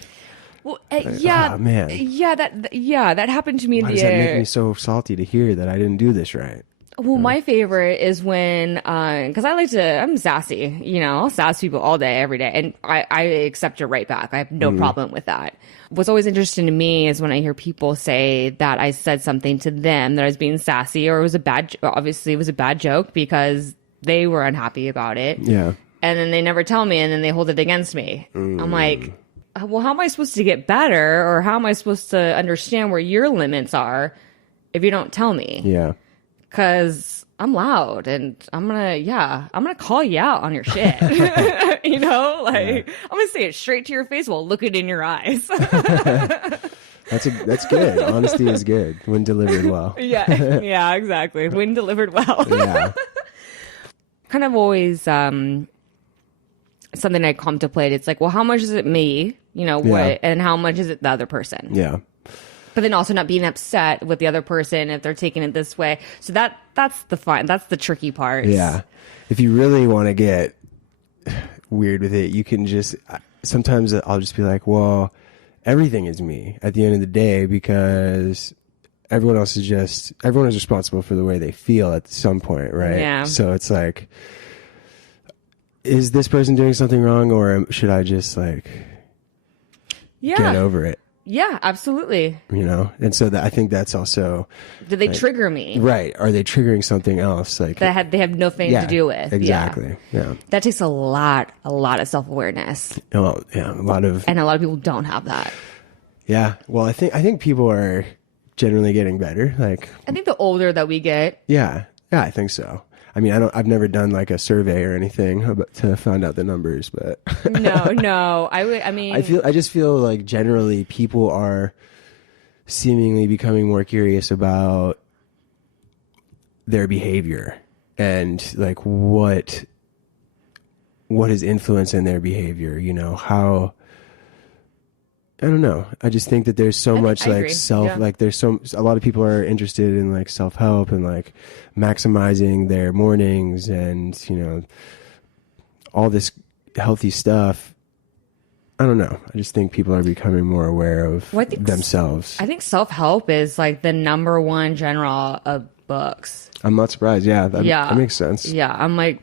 Well, oh, man. That happened to me. Why does that make me so salty to hear that I didn't do this right? Well, my favorite is when, because I'm sassy, I'll sass people all day, every day, and I accept it right back. I have no problem with that. What's always interesting to me is when I hear people say that I said something to them that I was being sassy or it was obviously it was a bad joke because they were unhappy about it. Yeah. And then they never tell me and then they hold it against me. I'm like, well, how am I supposed to get better or how am I supposed to understand where your limits are if you don't tell me? Yeah. Because I'm loud and I'm gonna call you out on your shit. I'm gonna say it straight to your face while looking in your eyes. That's good. Honesty is good when delivered well. Yeah, exactly. When delivered well. Yeah. Kind of always something I contemplate. It's like, well, how much is it me? What, and how much is it the other person? Yeah. but then also not being upset with the other person if they're taking it this way. So that's the tricky part. Yeah. If you really want to get weird with it, you can just, sometimes I'll just be like, well, everything is me at the end of the day, because everyone is responsible for the way they feel at some point, right? Yeah. So it's like, is this person doing something wrong, or should I just like get over it? Yeah, absolutely. You know? And so I think that's also... Did they trigger me? Right. Are they triggering something else? Like they have nothing to do with. Exactly. Yeah. That takes a lot of self-awareness. Well, yeah, a lot of people don't have that. Yeah. Well, I think people are generally getting better. Like, I think the older that we get. Yeah, I think so. I mean, I've never done like a survey or anything to find out the numbers, but no. I just feel like generally people are seemingly becoming more curious about their behavior and like what is influencing their behavior. You know, how, I don't know. I just think that there's so much like like there's a lot of people are interested in like self-help and like maximizing their mornings and, you know, all this healthy stuff. I don't know. I just think people are becoming more aware of themselves. I think self-help is like the number one genre of books. I'm not surprised. Yeah. That makes sense. Yeah. I'm like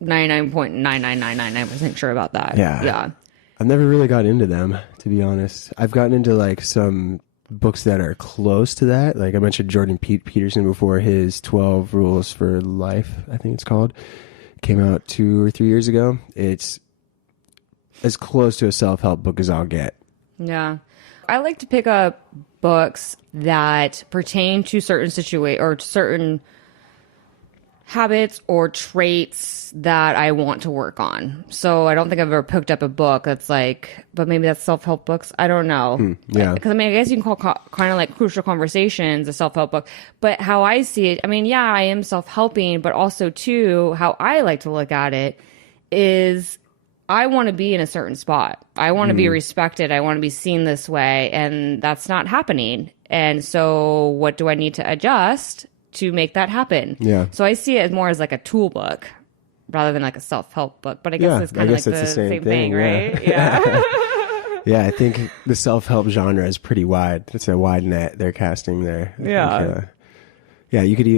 99.99999% sure about that. Yeah. I've never really got into them, to be honest. I've gotten into like some books that are close to that. Like I mentioned Jordan Peterson before, his 12 Rules for Life, I think it's called. Came out 2 or 3 years ago. It's as close to a self-help book as I'll get. Yeah. I like to pick up books that pertain to certain situations or certain habits or traits that I want to work on. So I don't think I've ever picked up a book that's like, but maybe that's self-help books. I don't know. Yeah. Because I mean, I guess you can call kind of like Crucial Conversations a self-help book. But how I see it, I mean, yeah, I am self-helping, but also too, how I like to look at it is I want to be in a certain spot. I want to be respected. I want to be seen this way. And that's not happening. And so what do I need to adjust to make that happen? Yeah. So I see it as more as like a tool book rather than like a self-help book. But I guess it's kind of like the same thing, right? Yeah. Yeah, I think the self-help genre is pretty wide. It's a wide net they're casting there. You could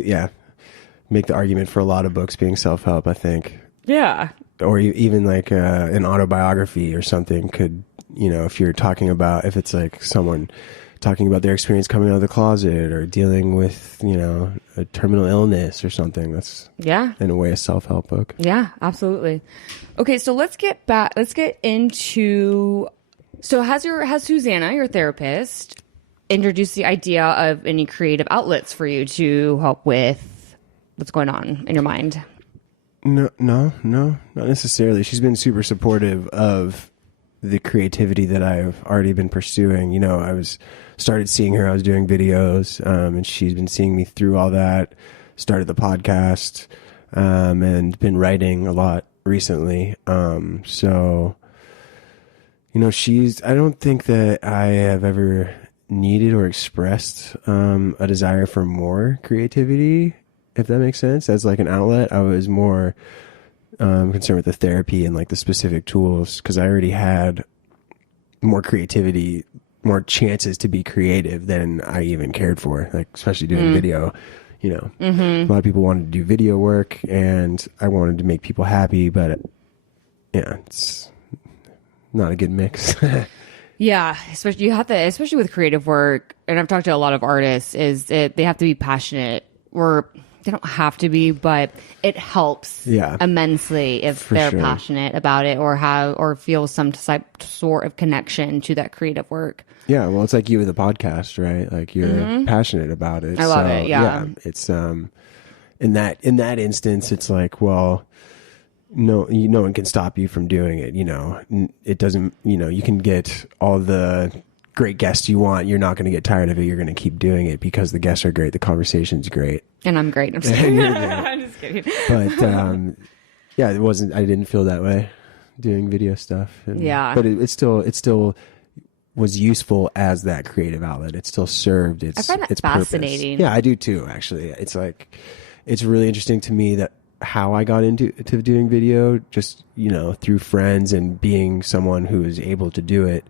make the argument for a lot of books being self-help, I think. Yeah. Or even like an autobiography or something could, you know, if it's like someone talking about their experience coming out of the closet or dealing with, you know, a terminal illness or something. That's in a way a self-help book. Yeah, absolutely. Okay, so let's get into, so has Susanna, your therapist, introduced the idea of any creative outlets for you to help with what's going on in your mind? No, not necessarily. She's been super supportive of the creativity that I've already been pursuing. You know, I started seeing her, I was doing videos, and she's been seeing me through all that, started the podcast, and been writing a lot recently. So, you know, I don't think that I have ever needed or expressed a desire for more creativity, if that makes sense, as like an outlet. I was more concerned with the therapy and like the specific tools, because I already had more creativity, more chances to be creative than I even cared for, like especially doing video. You know, a lot of people wanted to do video work and I wanted to make people happy, but yeah, it's not a good mix. Yeah, especially with creative work, and I've talked to a lot of artists, they have to be passionate, or they don't have to be, but it helps immensely if they're passionate about it or feel some sort of connection to that creative work. Yeah, well, it's like you with the podcast, right? Like you're passionate about it. I love it. Yeah, it's in that instance, it's like, well, no one can stop you from doing it. You know, it doesn't. You know, you can get all the great guests you want. You're not going to get tired of it. You're going to keep doing it because the guests are great, the conversation's great, and I'm great. I'm just kidding. I'm just kidding. But yeah, it wasn't. I didn't feel that way doing video stuff. But it's still was useful as that creative outlet. It still served its I find that its fascinating. purpose. Yeah, I do too, actually. It's like, it's really interesting to me that how I got into doing video, just, through friends and being someone who was able to do it.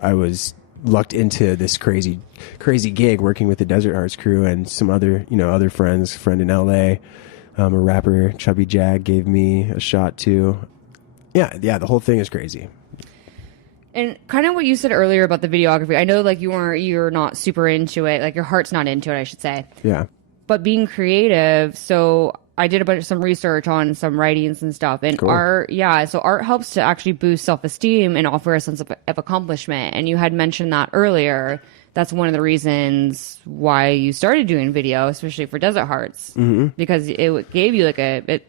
I was lucked into this crazy gig working with the Desert Hearts crew and some other, other friends. Friend in LA, a rapper, Chubby Jag, gave me a shot too. Yeah, the whole thing is crazy. And kind of what you said earlier about the videography, I know like you're not super into it, like your heart's not into it, I should say. Yeah. But being creative, so I did some research on some writings and stuff, and cool. art helps to actually boost self-esteem and offer a sense of accomplishment. And you had mentioned that earlier. That's one of the reasons why you started doing video, especially for Desert Hearts, because it gave you a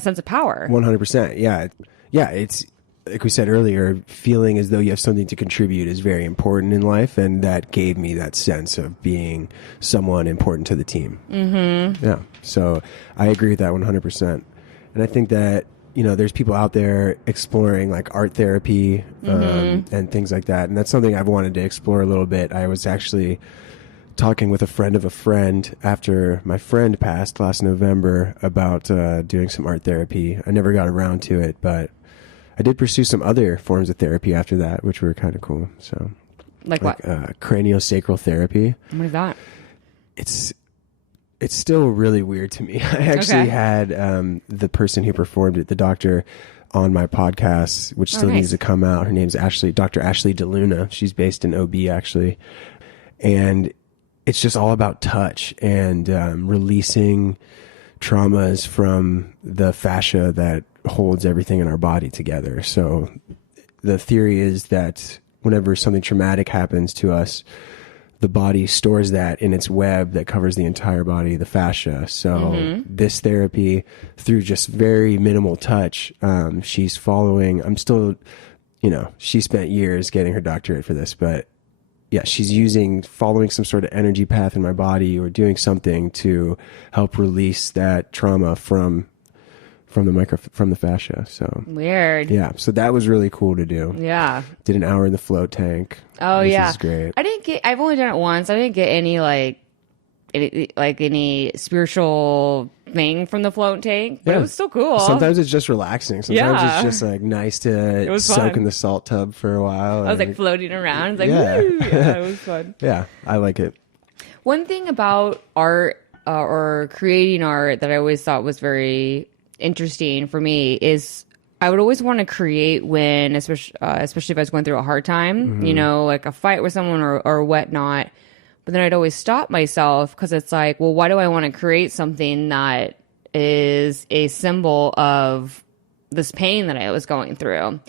sense of power. 100%. Yeah. It's like we said earlier, feeling as though you have something to contribute is very important in life, and that gave me that sense of being someone important to the team. Mm-hmm. Yeah. So I agree with that 100%. And I think that, there's people out there exploring like art therapy and things like that. And that's something I've wanted to explore a little bit. I was actually talking with a friend of a friend after my friend passed last November about doing some art therapy. I never got around to it, but I did pursue some other forms of therapy after that, which were kind of cool. So, like what? Craniosacral therapy. What is that? It's still really weird to me. I actually had the person who performed it, the doctor, on my podcast, which still needs to come out. Her name's Dr. Ashley DeLuna. She's based in OB, actually. And it's just all about touch and releasing traumas from the fascia that holds everything in our body together. So the theory is that whenever something traumatic happens to us, the body stores that in its web that covers the entire body, the fascia. So this therapy, through just very minimal touch, she's following, she spent years getting her doctorate for this, but yeah, she's following some sort of energy path in my body or doing something to help release that trauma from the fascia. So weird. Yeah. So that was really cool to do. Yeah. Did an hour in the float tank. Oh, yeah. This is great. I've only done it once. I didn't get any any spiritual thing from the float tank, but it was still cool. Sometimes it's just relaxing. Sometimes it's just like nice to soak in the salt tub for a while. I was like floating around. It's like, woo! Yeah, it was fun. Yeah, I like it. One thing about art or creating art that I always thought was very interesting for me is I would always want to create when, especially if I was going through a hard time, like a fight with someone or whatnot. But then I'd always stop myself because it's like, well, why do I want to create something that is a symbol of this pain that I was going through?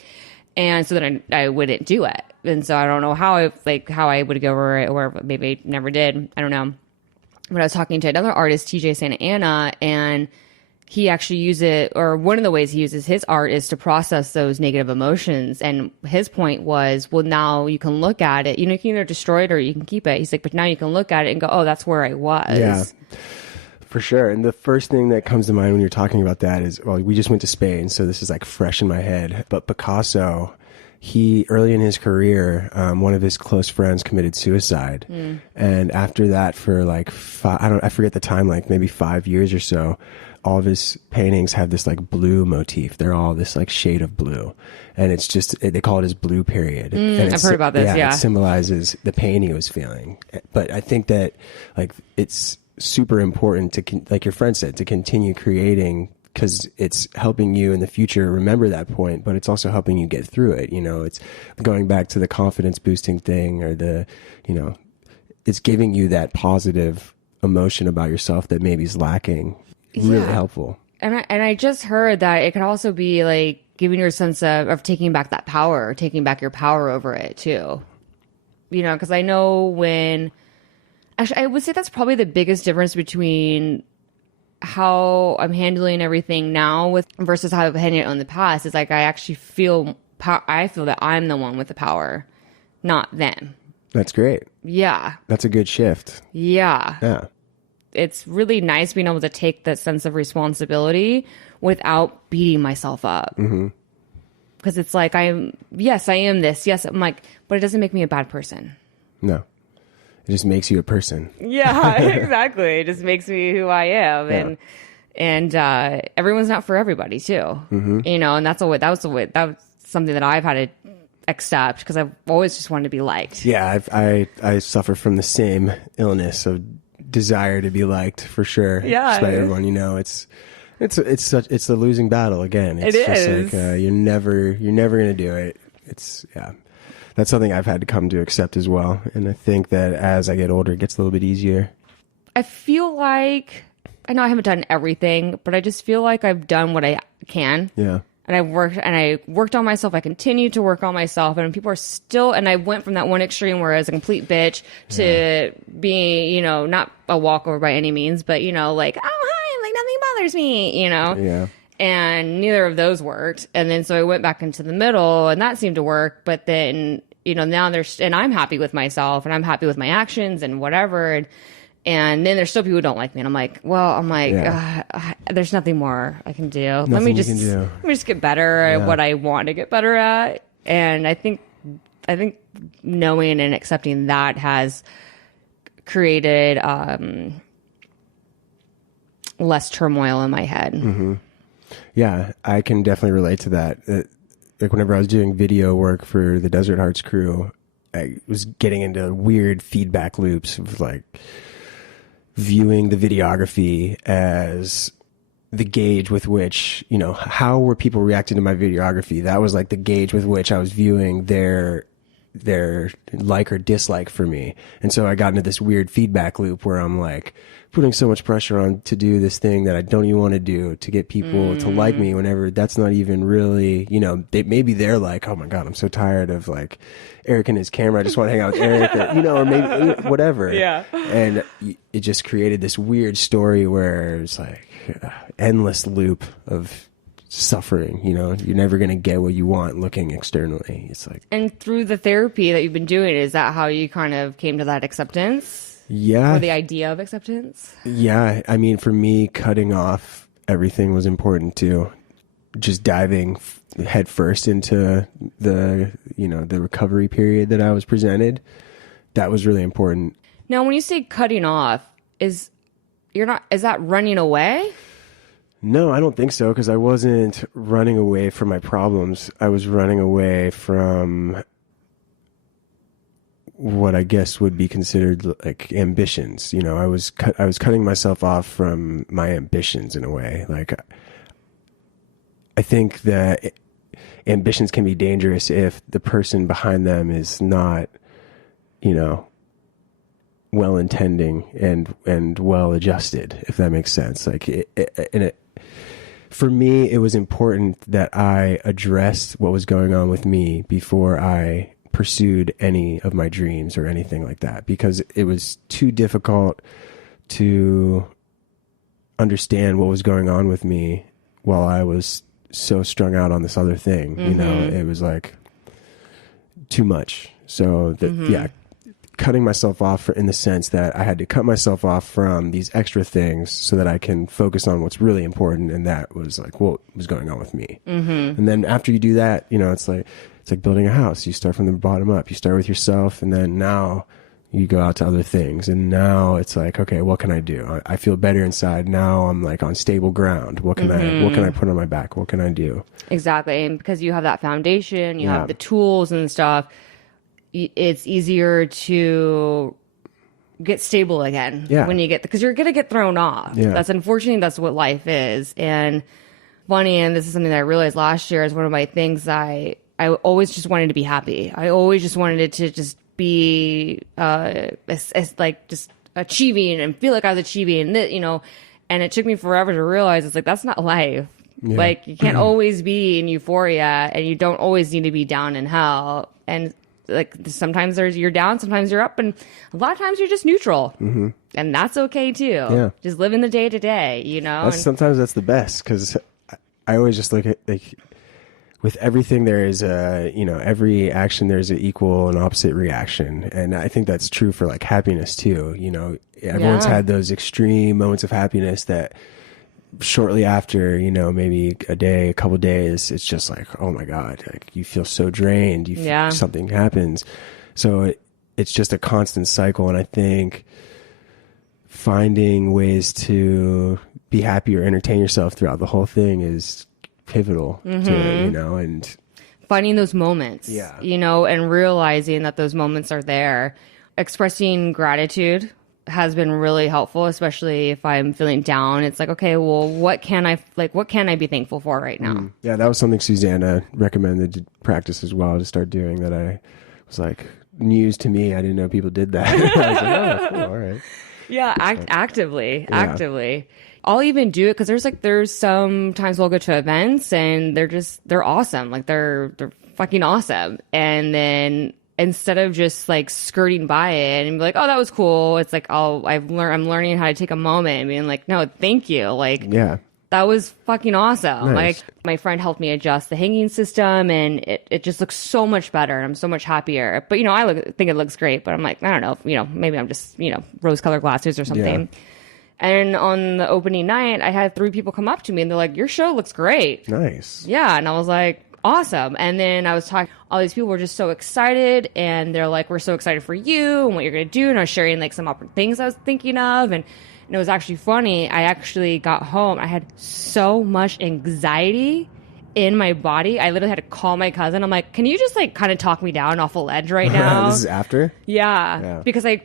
And so then I wouldn't do it. And so I don't know how I would go over it, or maybe I never did. I don't know. But I was talking to another artist, TJ Santa Ana, and he actually one of the ways he uses his art is to process those negative emotions. And his point was, well, now you can look at it. You can either destroy it or you can keep it. He's like, but now you can look at it and go, oh, that's where I was. Yeah, for sure. And the first thing that comes to mind when you're talking about that is, well, we just went to Spain, so this is like fresh in my head. But Picasso, early in his career, one of his close friends committed suicide. And after that, for like I forget the time, like maybe 5 years or so, all of his paintings have this like blue motif. They're all this like shade of blue. And it's just, they call it his blue period. And I've heard about this, yeah. It symbolizes the pain he was feeling. But I think that like it's super important to, like your friend said, to continue creating, because it's helping you in the future remember that point, but it's also helping you get through it. It's going back to the confidence boosting thing, or it's giving you that positive emotion about yourself that maybe is lacking. Really helpful. And I just heard that it could also be like giving you a sense of taking back that power, taking back your power over it too. Because I know actually I would say that's probably the biggest difference between how I'm handling everything now versus how I've handled it in the past. Is like I actually feel that I'm the one with the power, not them. That's great. Yeah. That's a good shift. Yeah. Yeah. It's really nice being able to take that sense of responsibility without beating myself up. because it's like, I am this. Yes. I'm like, but it doesn't make me a bad person. No. It just makes you a person. Yeah, exactly. It just makes me who I am. Yeah. And everyone's not for everybody too, you know, and that was something that I've had to accept because I've always just wanted to be liked. Yeah. I suffer from the same illness of desire to be liked for sure. Yeah. Just by everyone, you know, it's a losing battle again. It's just like, you're never going to do it. That's something I've had to come to accept as well. And I think that as I get older, it gets a little bit easier. I feel like, I know I haven't done everything, but I just feel like I've done what I can. Yeah. And I worked on myself. I continue to work on myself. And people are still, and I went from that one extreme where I was a complete bitch to being, you know, not a walkover by any means, but, you know, like, oh, hi, like nothing bothers me, you know? Yeah. And neither of those worked. And then so I went back into the middle and that seemed to work. But then, you know, now and I'm happy with myself and I'm happy with my actions and whatever. And then there's still people who don't like me. And I'm like, there's nothing more I can do. Let me just get better at what I want to get better at. And I think knowing and accepting that has created less turmoil in my head. Mm-hmm. Yeah, I can definitely relate to that. Like whenever I was doing video work for the Desert Hearts crew, I was getting into weird feedback loops of like viewing the videography as the gauge with which, you know, how were people reacting to my videography? That was like the gauge with which I was viewing their like or dislike for me. And so I got into this weird feedback loop where I'm like putting so much pressure on to do this thing that I don't even want to do to get people to like me whenever that's not even really, you know, maybe they're like, oh my God, I'm so tired of like Eric and his camera. I just want to hang out with Eric, or, you know, or maybe whatever. Yeah. And it just created this weird story where it's like endless loop of suffering. You know, you're never going to get what you want looking externally. It's like, and through the therapy that you've been doing, is that how you kind of came to that acceptance? Yeah. Or the idea of acceptance? Yeah. I mean, for me, cutting off everything was important too. Just diving head first into the recovery period that I was presented. That was really important. Now, when you say cutting off, is that running away? No, I don't think so, because I wasn't running away from my problems. I was running away from what I guess would be considered like ambitions. You know, I was cutting myself off from my ambitions in a way. Like, I think that ambitions can be dangerous if the person behind them is not, you know, well-intending and well-adjusted, if that makes sense. Like, for me, it was important that I addressed what was going on with me before I pursued any of my dreams or anything like that, because it was too difficult to understand what was going on with me while I was so strung out on this other thing. You know, it was like too much. So cutting myself off in the sense that I had to cut myself off from these extra things so that I can focus on what's really important. And that was like what was going on with me. And then after you do that, you know, it's like building a house. You start from the bottom up. You start with yourself, and then now you go out to other things. And now it's like, okay, what can I do? I feel better inside. Now I'm like on stable ground. What can I put on my back? What can I do? Exactly. And because you have that foundation, you have the tools and stuff, it's easier to get stable again when you because you're going to get thrown off. Yeah. That's what life is. And funny, and this is something that I realized last year is one of my things. I always just wanted to be happy. I always just wanted it to just be like just achieving and feel like I was achieving, you know, and it took me forever to realize it's like, that's not life. Yeah. Like, you can't always be in euphoria, and you don't always need to be down in hell. And like, sometimes you're down, sometimes you're up, and a lot of times you're just neutral. And that's okay too. Yeah. Just living the day to day, you know? Sometimes that's the best, because I always just look at, like, with everything, there is every action, there's an equal and opposite reaction. And I think that's true for like happiness too. You know, everyone's had those extreme moments of happiness that shortly after, maybe a couple days, it's just like, oh my God, like you feel so drained. Something happens. So it's just a constant cycle. And I think finding ways to be happy or entertain yourself throughout the whole thing is pivotal to it, and finding those moments, Yeah. And realizing that those moments are there. Expressing gratitude has been really helpful, especially if I'm feeling down. It's like, okay, well, what can I be thankful for right now? Yeah, that was something Susanna recommended to practice as well, to start doing, that I was like, news to me. I didn't know people did that. I was like, oh, cool, all right. Yeah, actively. I'll even do it because there's some times we'll go to events and they're awesome. Like they're fucking awesome. And then instead of just like skirting by it and be like, oh, that was cool, it's like, I'm learning how to take a moment and being like, no, thank you. Like, yeah, that was fucking awesome. Nice. Like my friend helped me adjust the hanging system and it just looks so much better and I'm so much happier. But, I think it looks great, but I'm like, I don't know, maybe I'm just, rose colored glasses or something. Yeah. And on the opening night, I had 3 people come up to me and they're like, your show looks great. Nice. Yeah. And I was like, awesome. And then I was talking, all these people were just so excited and they're like, we're so excited for you and what you're going to do. And I was sharing like some things I was thinking of. And it was actually funny. I actually got home. I had so much anxiety in my body. I literally had to call my cousin. I'm like, can you just like kind of talk me down off a ledge right now? This is after? Yeah. Because I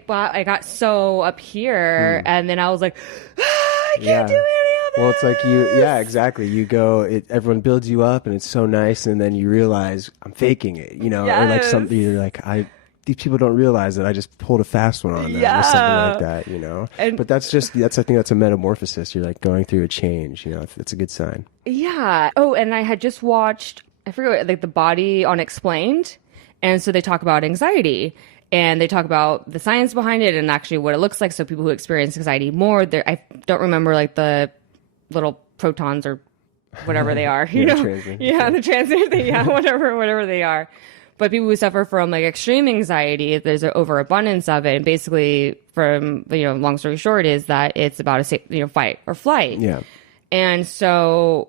got so up here and then I was like, I can't do any of it. Well, it's like exactly. You go, everyone builds you up and it's so nice. And then you realize I'm faking it, or like something, you're like, these people don't realize that I just pulled a fast one on them or something like that, And, but I think that's a metamorphosis. You're like going through a change, it's a good sign. Yeah. Oh, and I had just watched, I forget, like The Body Unexplained. And so they talk about anxiety and they talk about the science behind it and actually what it looks like. So people who experience anxiety more, I don't remember like the little protons or whatever they are, the transmitter thing, whatever they are. But people who suffer from like extreme anxiety, there's an overabundance of it. And basically, from long story short, is that it's about a fight or flight. Yeah. And so,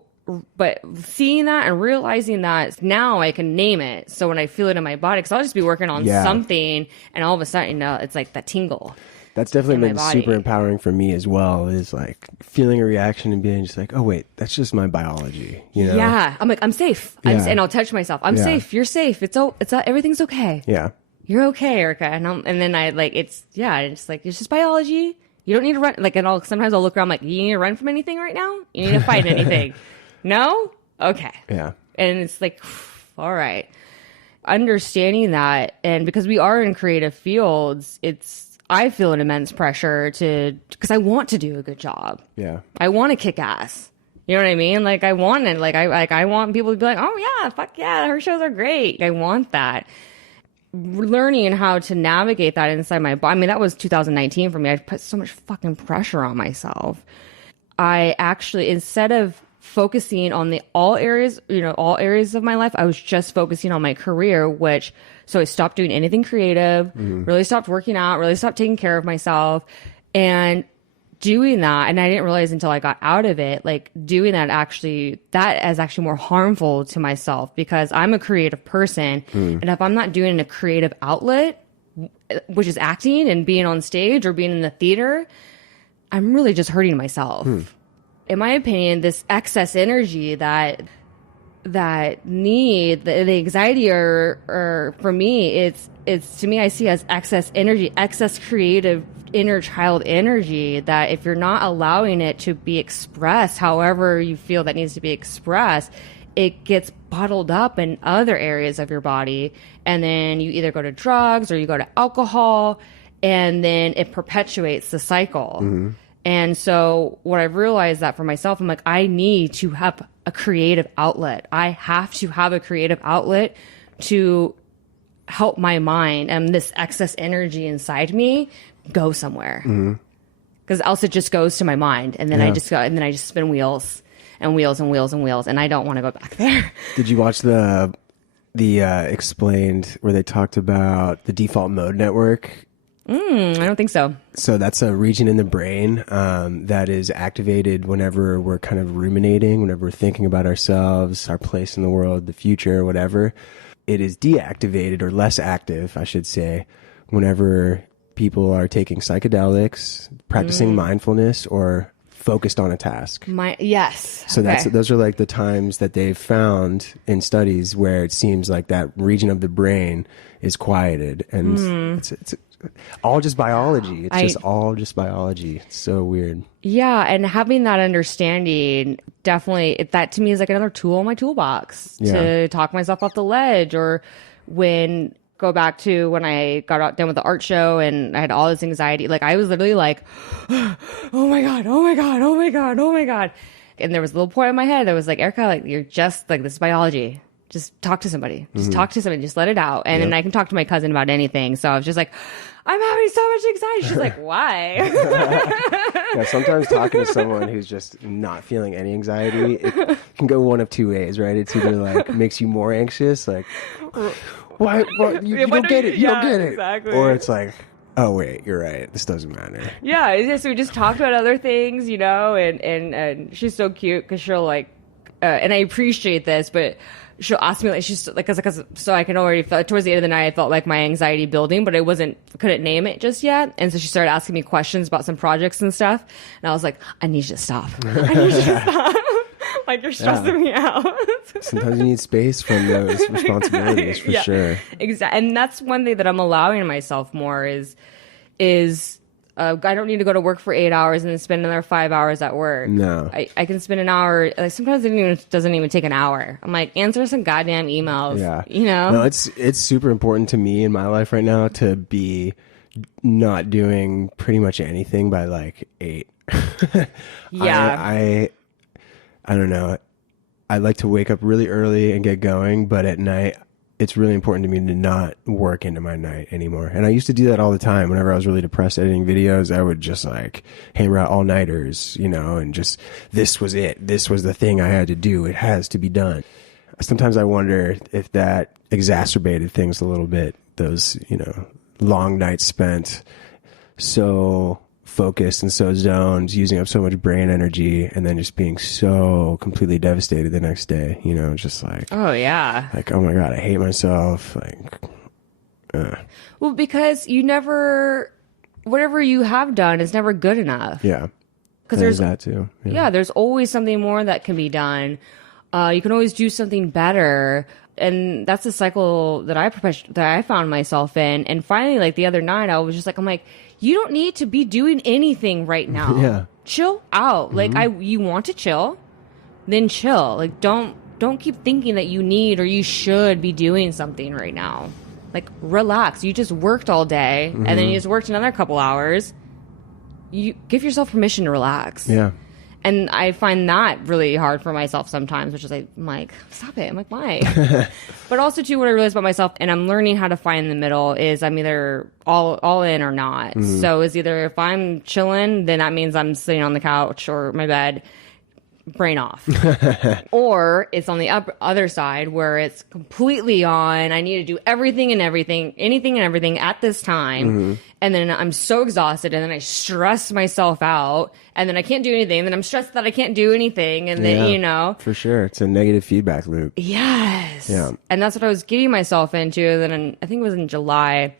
but seeing that and realizing that now I can name it. So when I feel it in my body, because I'll just be working on something, and all of a sudden, it's like that tingle. That's definitely been super empowering for me as well, is like feeling a reaction and being just like, oh, wait, that's just my biology, Yeah. I'm like, I'm safe. And I'll touch myself. I'm safe. You're safe. Everything's okay. Yeah. You're okay, Erica. And then I like, it's like, it's just biology. You don't need to run. Like, and sometimes I'll look around like, you need to run from anything right now? You need to fight anything? No? Okay. Yeah. And it's like, all right. Understanding that. And because we are in creative fields, I feel an immense pressure because I want to do a good job. Yeah. I want to kick ass. You know what I mean? Like I want it. I want people to be like, oh yeah, fuck yeah, her shows are great. I want that. Learning how to navigate that inside my body. I mean, that was 2019 for me. I put so much fucking pressure on myself. I actually, instead of focusing on all areas of my life, I was just focusing on my career, so I stopped doing anything creative, really stopped working out, really stopped taking care of myself, and doing that. And I didn't realize until I got out of it, like doing that is actually more harmful to myself because I'm a creative person. And if I'm not doing a creative outlet, which is acting and being on stage or being in the theater, I'm really just hurting myself. In my opinion, this excess energy that need the anxiety or for me, it's to me, I see as excess energy, excess creative inner child energy, that if you're not allowing it to be expressed however you feel that needs to be expressed, it gets bottled up in other areas of your body. And then you either go to drugs or you go to alcohol, and then it perpetuates the cycle. And so what I've realized that for myself, I'm like, I need to have a creative outlet. I have to have a creative outlet to help my mind and this excess energy inside me go somewhere. Because else it just goes to my mind, and then I just spin wheels and wheels and wheels and wheels, and I don't want to go back there. Did you watch the Explained where they talked about the default mode network? I don't think so. So that's a region in the brain that is activated whenever we're kind of ruminating, whenever we're thinking about ourselves, our place in the world, the future, whatever. It is deactivated, or less active, I should say, whenever people are taking psychedelics, practicing mindfulness, or focused on a task. Yes. So those are like the times that they've found in studies where it seems like that region of the brain is quieted, and it's all just biology. It's all just biology. It's so weird. Yeah, and having that understanding, definitely, that to me is like another tool in my toolbox to talk myself off the ledge. Or go back to when I got done with the art show and I had all this anxiety. Like, I was literally like, oh my God, oh my God, oh my God, oh my God. And there was a little point in my head that was like, Erica, like, you're just like, this is biology. Just talk to somebody. Just talk to somebody. Just let it out. And then I can talk to my cousin about anything. So I was just like, I'm having so much anxiety. She's like, why? Yeah, sometimes talking to someone who's just not feeling any anxiety, it can go one of two ways, right? It's either like makes you more anxious, like, why? Well, you don't get it. You don't get it. Exactly. Or it's like, oh wait, you're right. This doesn't matter. Yeah. So we just talked about other things, and she's so cute because she'll like, and I appreciate this, but she'll ask me, like, she's like, cause so I can already feel towards the end of the night, I felt like my anxiety building, but I couldn't name it just yet. And so she started asking me questions about some projects and stuff. And I was like, I need you to stop. I need you to stop. Like, you're stressing me out. Sometimes you need space from those responsibilities, for sure. Exactly. And that's one thing that I'm allowing myself more is I don't need to go to work for 8 hours and then spend another 5 hours at work. No. I can spend an hour. Like, sometimes it doesn't even take an hour. I'm like, answer some goddamn emails. Yeah. No, it's super important to me in my life right now to be not doing pretty much anything by like 8. Yeah. I don't know. I like to wake up really early and get going, but at night, it's really important to me to not work into my night anymore. And I used to do that all the time. Whenever I was really depressed editing videos, I would just like hammer out all-nighters, and just, this was it. This was the thing I had to do. It has to be done. Sometimes I wonder if that exacerbated things a little bit. Those, long nights spent so focused and so zoned, using up so much brain energy, and then just being so completely devastated the next day, just like, oh yeah, like, oh my God, I hate myself. Like, well, because whatever you have done is never good enough. Yeah. Because there's that too. Yeah, there's always something more that can be done. You can always do something better. And that's a cycle that I found myself in. And finally, like the other night, I was just like, I'm like, you don't need to be doing anything right now. Yeah. Chill out. Like, you want to chill, then chill. Like, don't keep thinking that you need or you should be doing something right now. Like, relax. You just worked all day, and then you just worked another couple hours. You give yourself permission to relax. Yeah. And I find that really hard for myself sometimes, which is like, I'm like, stop it. I'm like, why? But also, too, what I realize about myself, and I'm learning how to find the middle, is I'm either all in or not. So it's either if I'm chilling, then that means I'm sitting on the couch or my bed, brain off. Or it's on the other side where it's completely on. I need to do anything and everything at this time. And then I'm so exhausted, and then I stress myself out, and then I can't do anything. And then I'm stressed that I can't do anything. And then, For sure. It's a negative feedback loop. Yes. Yeah. And that's what I was getting myself into. Then I think it was in July,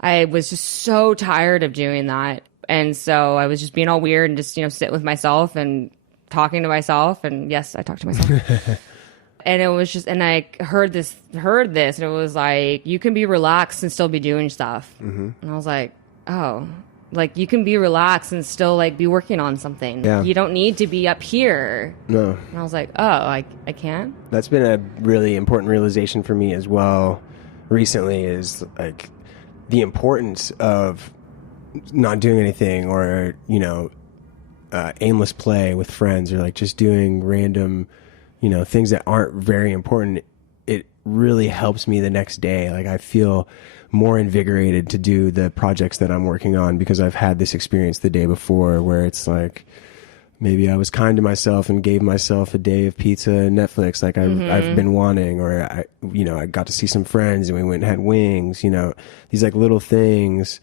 I was just so tired of doing that. And so I was just being all weird and just, sit with myself and talking to myself. And yes, I talked to myself. And it was just, and I heard this, and it was like, you can be relaxed and still be doing stuff. And I was like, oh, like, you can be relaxed and still like be working on something. Yeah. You don't need to be up here. No. And I was like, oh, I can. That's been a really important realization for me as well recently, is like the importance of not doing anything, or, aimless play with friends, or like just doing random, things that aren't very important. It really helps me the next day. Like, I feel more invigorated to do the projects that I'm working on because I've had this experience the day before, where it's like, maybe I was kind to myself and gave myself a day of pizza and Netflix like I've been wanting, or I got to see some friends and we went and had wings, these like little things.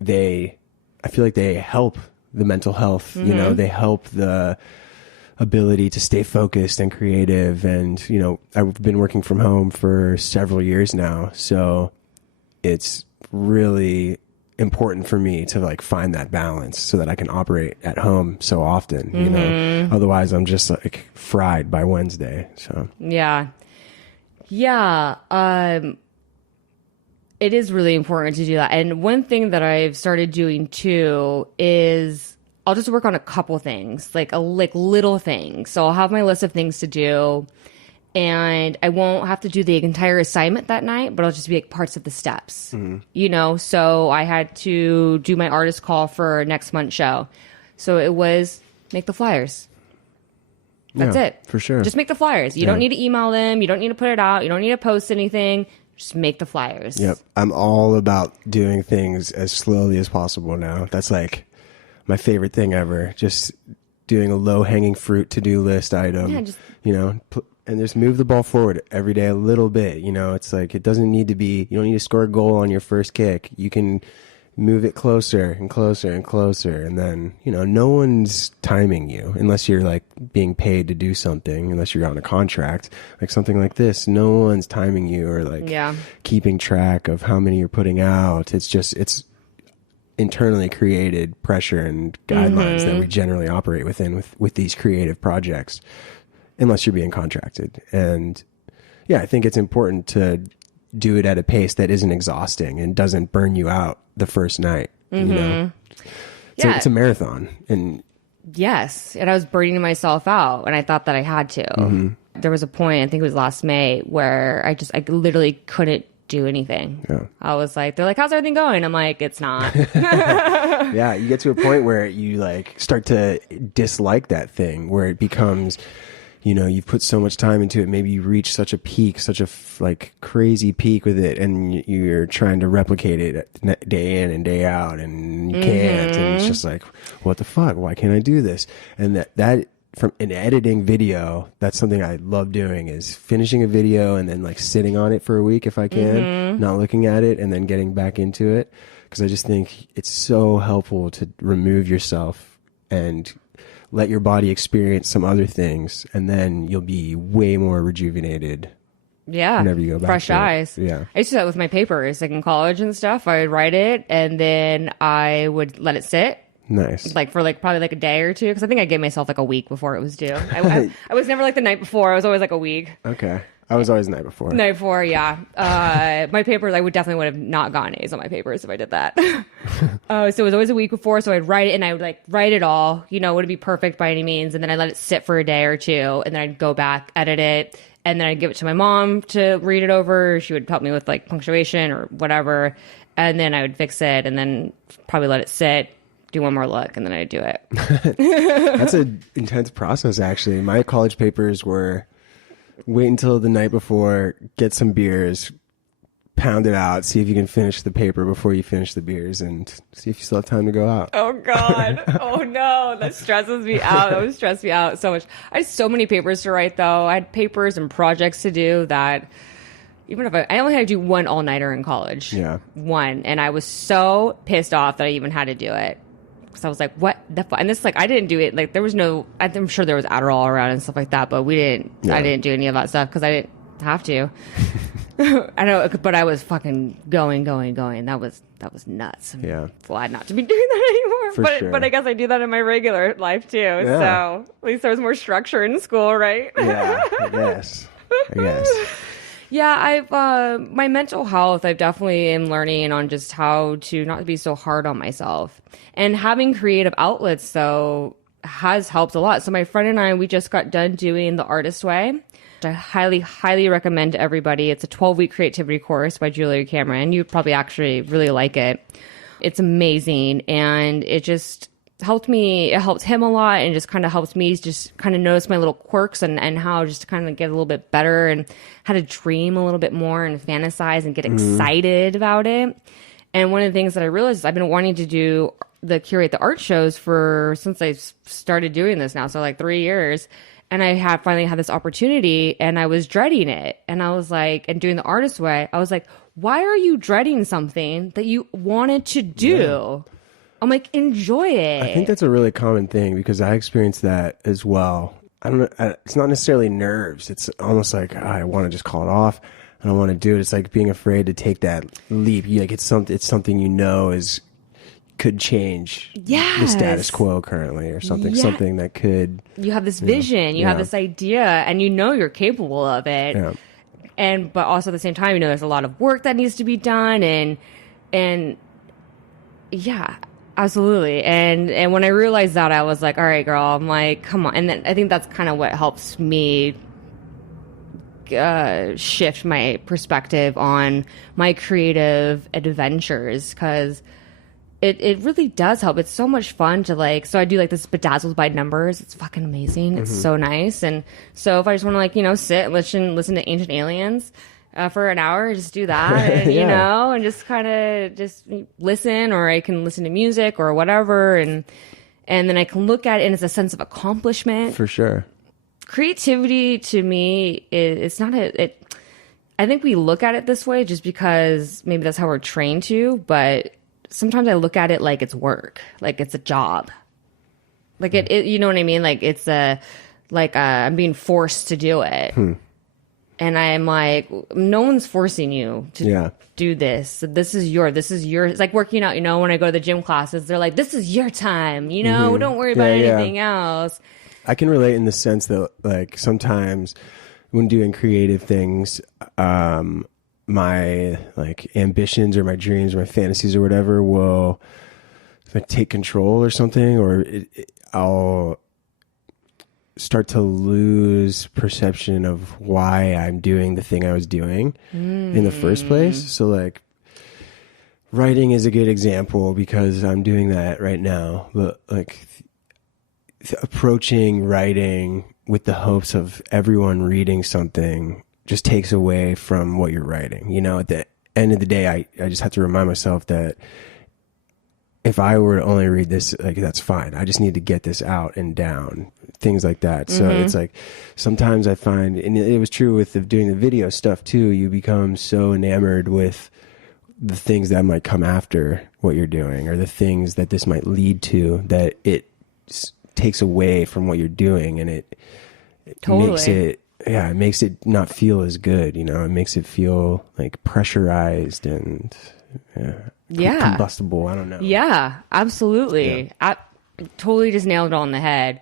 I feel like they help the mental health, you know, they help the ability to stay focused and creative. And, you know, I've been working from home for several years now. So it's really important for me to like find that balance so that I can operate at home so often, you know, otherwise I'm just like fried by Wednesday. So, yeah. It is really important to do that. And one thing that I've started doing too is I'll just work on a couple things, like little things. So I'll have my list of things to do, and I won't have to do the entire assignment that night, but I'll just be like parts of the steps, you know? So I had to do my artist call for next month's show. So it was make the flyers. That's it. For sure. Just make the flyers. You don't need to email them. You don't need to put it out. You don't need to post anything. Just make the flyers. Yep. I'm all about doing things as slowly as possible now. That's like my favorite thing ever. Just doing a low-hanging fruit to-do list item. Yeah, you know, and just move the ball forward every day a little bit. You know, it's like it doesn't need to be, you don't need to score a goal on your first kick. You can move it closer and closer and closer. And then, you know, no one's timing you unless you're like being paid to do something, unless you're on a contract, like something like this. No one's timing you or like keeping track of how many you're putting out. It's just, it's internally created pressure and guidelines that we generally operate within with these creative projects, unless you're being contracted. And yeah, I think it's important to do it at a pace that isn't exhausting and doesn't burn you out the first night. You know, it's a marathon. And yes, and I was burning myself out, and I thought that I had to. There was a point, I think it was last May, where I literally couldn't do anything. I was like, they're like, how's everything going? I'm like, it's not. Yeah, you get to a point where you like start to dislike that thing, where it becomes, you know, you've put so much time into it. Maybe you reach such a peak, such a like crazy peak with it, and you're trying to replicate it day in and day out, and you can't. And it's just like, what the fuck? Why can't I do this? And that from an editing video, that's something I love doing, is finishing a video and then like sitting on it for a week if I can, not looking at it, and then getting back into it. Because I just think it's so helpful to remove yourself and let your body experience some other things, and then you'll be way more rejuvenated. Yeah. Whenever you go back. Fresh eyes. Yeah. I used to do that with my papers, like in college and stuff. I would write it and then I would let it sit. Nice. Like for like probably like a day or two, because I think I gave myself like a week before it was due. I was never like the night before. I was always like a week. Okay. I was always the night before. Night before, yeah. My papers, I would have not gotten A's on my papers if I did that. So it was always a week before, so I'd write it, and I would like write it all. You know, it wouldn't be perfect by any means, and then I'd let it sit for a day or two, and then I'd go back, edit it, and then I'd give it to my mom to read it over. She would help me with like punctuation or whatever, and then I would fix it, and then probably let it sit, do one more look, and then I'd do it. That's an intense process, actually. My college papers were wait until the night before, get some beers, pound it out, see if you can finish the paper before you finish the beers, and see if you still have time to go out. Oh, God. Oh, no. That stresses me out. That would stress me out so much. I had so many papers to write, though. I had papers and projects to do that even if I only had to do one all-nighter in college. Yeah. One. And I was so pissed off that I even had to do it. So I was like, what the fuck? And this, like, I didn't do it. Like, there was no, I'm sure there was Adderall around and stuff like that, but I didn't do any of that stuff because I didn't have to. I know, but I was fucking going. That was nuts. I'm glad not to be doing that anymore. But I guess I do that in my regular life too. Yeah. So at least there was more structure in school, right? Yeah, I guess. Yeah, I've my mental health, I've definitely am learning on just how to not be so hard on myself. And having creative outlets, though, has helped a lot. So my friend and I, we just got done doing The Artist Way, which I highly, highly recommend to everybody. It's a 12-week creativity course by Julia Cameron. You'd probably actually really like it. It's amazing. And it just helped me, it helped him a lot, and just kind of helped me just kind of notice my little quirks and how just to kind of get a little bit better and how to dream a little bit more and fantasize and get excited about it. And one of the things that I realized is I've been wanting to do curate the art shows since I started doing this now. So like 3 years. And I finally had this opportunity, and I was dreading it. And I was like, and doing The Artist Way, I was like, why are you dreading something that you wanted to do? Yeah. I'm like, enjoy it. I think that's a really common thing because I experienced that as well. I don't know. It's not necessarily nerves. It's almost like I want to just call it off. I don't want to do it. It's like being afraid to take that leap. It's something could change the status quo currently or something. Yeah. Something that could. You have this vision. You have this idea, and you're capable of it. Yeah. But also at the same time, there's a lot of work that needs to be done, and yeah. Absolutely. And when I realized that, I was like, all right, girl, I'm like, come on. And then I think that's kind of what helps me shift my perspective on my creative adventures, because it really does help. It's so much fun to so I do this Bedazzled by Numbers. It's fucking amazing. It's so nice. And so if I just want to sit and listen to Ancient Aliens, for an hour, just do that, and, and just kind of just listen, or I can listen to music or whatever. And then I can look at it and it's a sense of accomplishment. For sure. Creativity to me it's not I think we look at it this way just because maybe that's how we're trained to, but sometimes I look at it like it's work, like it's a job. Like it you know what I mean? Like it's I'm being forced to do it. And I'm like, no one's forcing you to do this. This is your, it's like working out, when I go to the gym classes, they're like, this is your time, don't worry about anything else. I can relate in the sense that sometimes when doing creative things, my ambitions or my dreams or my fantasies or whatever will take control or something, or I'll start to lose perception of why I'm doing the thing I was doing in the first place. So writing is a good example because I'm doing that right now. But approaching writing with the hopes of everyone reading something just takes away from what you're writing. At the end of the day, I just have to remind myself that if I were to only read this, that's fine. I just need to get this out and down, things like that. So it's sometimes I find, and it was true with doing the video stuff too, you become so enamored with the things that might come after what you're doing, or the things that this might lead to, that it takes away from what you're doing, and it makes it not feel as good. It makes it feel pressurized and combustible. I don't know. Yeah, absolutely. Yeah. I totally just nailed it on the head.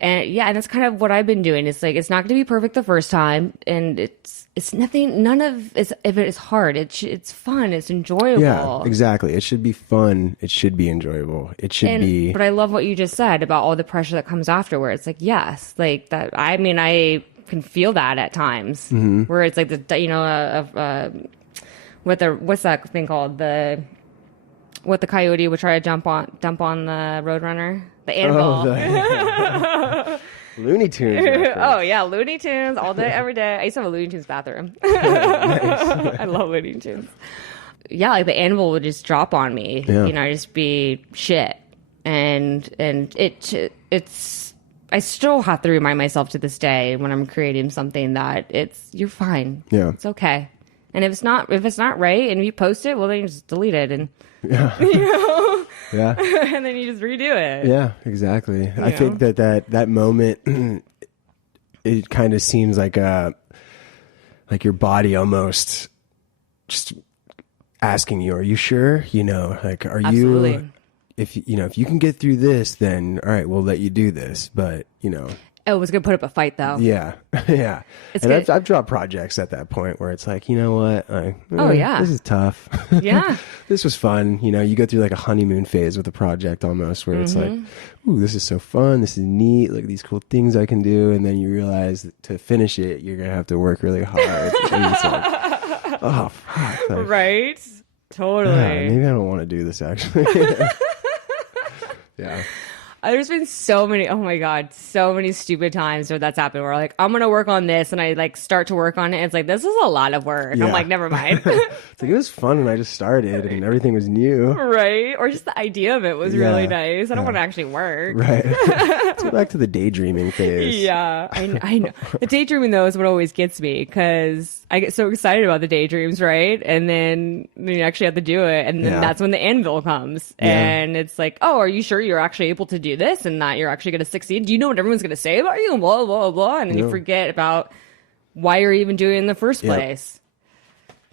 And and that's kind of what I've been doing. It's it's not going to be perfect the first time, and it's nothing. None of if it is hard. It's fun. It's enjoyable. Yeah, exactly. It should be fun. It should be enjoyable. It should be. But I love what you just said about all the pressure that comes afterwards. Yes, that. I mean, I can feel that at times where it's what's that thing called? The coyote would try to dump on the roadrunner, the anvil. Looney Tunes. Oh yeah, Looney Tunes all day, every day. I used to have a Looney Tunes bathroom. Nice. I love Looney Tunes. Yeah, the anvil would just drop on me. Yeah. Just be shit, and it's. I still have to remind myself to this day when I'm creating something that you're fine. Yeah, it's okay. And if it's not right, and you post it, well, then you just delete it, and yeah, yeah, and then you just redo it. Yeah, exactly. I think that moment, it kind of seems like your body almost just asking you, "Are you sure?" Are Absolutely. You? If you can get through this, then all right, we'll let you do this. But it was gonna put up a fight, though. Yeah, yeah. I've dropped projects at that point where it's like, you know what? This is tough. Yeah, this was fun. You go through a honeymoon phase with a project almost, where it's like, ooh, this is so fun. This is neat. Look at these cool things I can do, and then you realize that to finish it, you're gonna have to work really hard. And it's like, oh, fuck. Right. Totally. Yeah, maybe I don't want to do this actually. Yeah. There's been so many, oh my God, so many stupid times where that's happened where like, I'm going to work on this and I like start to work on it. And it's like, this is a lot of work. Yeah. I'm like, never mind. It's like, it was fun when I just started and everything was new. Right. Or just the idea of it was really nice. I don't want to actually work. Right. Let's go back to the daydreaming phase. Yeah, I know. The daydreaming though is what always gets me because I get so excited about the daydreams, right? And then you actually have to do it. And then that's when the anvil comes. Yeah. And it's like, oh, are you sure you're actually able to do this and that you're actually going to succeed? Do you know what everyone's going to say about you? And blah, blah, blah. And then you forget about why you're even doing it in the first place.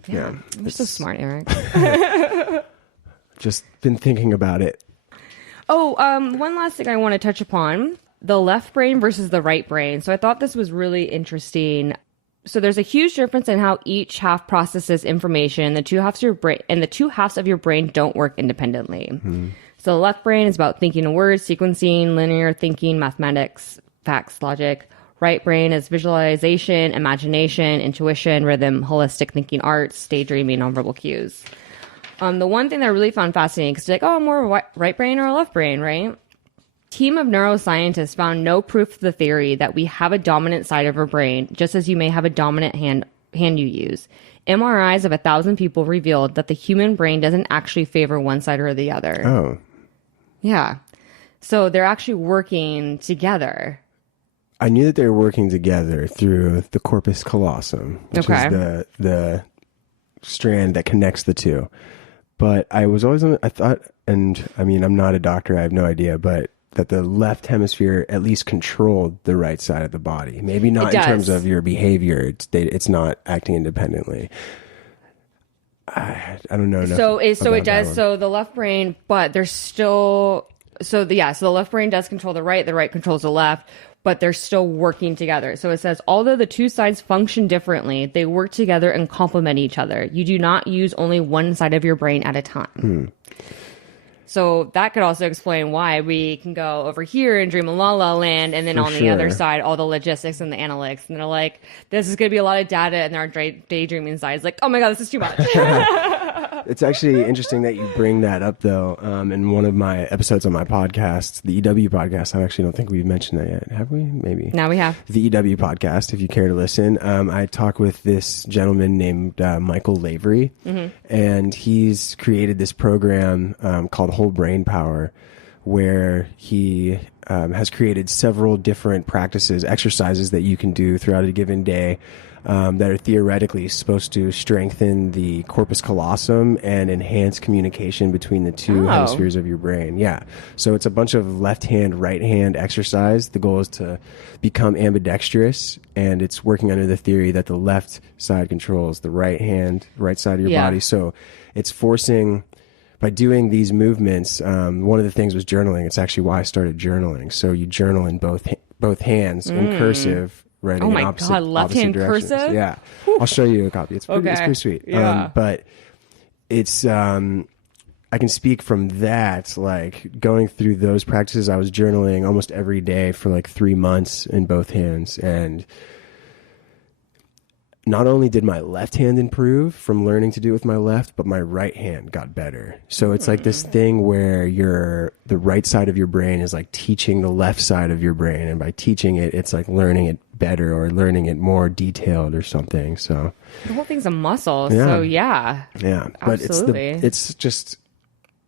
Yeah. You're so smart, Eric. Just been thinking about it. Oh, one last thing I want to touch upon. The left brain versus the right brain. So I thought this was really interesting. So there's a huge difference in how each half processes information. The two halves of your brain and the two halves of your brain don't work independently. Mm-hmm. So the left brain is about thinking of words, sequencing, linear thinking, mathematics, facts, logic. Right brain is visualization, imagination, intuition, rhythm, holistic thinking, arts, daydreaming, nonverbal cues. The one thing that I really found fascinating, because like, oh, I'm more of a right brain or a left brain, right? Team of neuroscientists found no proof to the theory that we have a dominant side of our brain, just as you may have a dominant hand you use. MRIs of 1,000 people revealed that the human brain doesn't actually favor one side or the other. Oh. Yeah. So they're actually working together. I knew that they were working together through the corpus callosum, which is the strand that connects the two. But I was always, I thought, and I mean, I'm not a doctor, I have no idea, but that the left hemisphere at least controlled the right side of the body. Maybe not in terms of your behavior. It's not acting independently. I don't know. So it does. So the left brain, but there's still, so the left brain does control the right controls the left, but they're still working together. So it says, although the two sides function differently, they work together and complement each other. You do not use only one side of your brain at a time. So that could also explain why we can go over here and dream a la la land, and then the other side, all the logistics and the analytics. And they're like, this is going to be a lot of data, and our daydreaming side is like, oh my God, this is too much. It's actually interesting that you bring that up, though. In one of my episodes on my podcast, the theEWpodcast, I actually don't think we've mentioned that yet. Have we? Maybe. Now we have. The theEWpodcast, if you care to listen. I talk with this gentleman named Michael Lavery, and he's created this program called Whole Brain Power, where he has created several different practices, exercises that you can do throughout a given day that are theoretically supposed to strengthen the corpus callosum and enhance communication between the two hemispheres of your brain. Yeah. So it's a bunch of left hand, right hand exercise. The goal is to become ambidextrous, and it's working under the theory that the left side controls the right hand, right side of your body. So it's forcing, by doing these movements, one of the things was journaling. It's actually why I started journaling. So you journal in both hands in cursive, writing in opposite, left-hand cursive? Yeah. I'll show you a copy. It's pretty sweet. Yeah. But it's, I can speak from that, like going through those practices. I was journaling almost every day for like 3 months in both hands. And not only did my left hand improve from learning to do it with my left, but my right hand got better. So it's like this thing where the right side of your brain is like teaching the left side of your brain. And by teaching it, it's like learning it better or learning it more detailed or something. So the whole thing's a muscle. Yeah. So yeah. But absolutely. it's just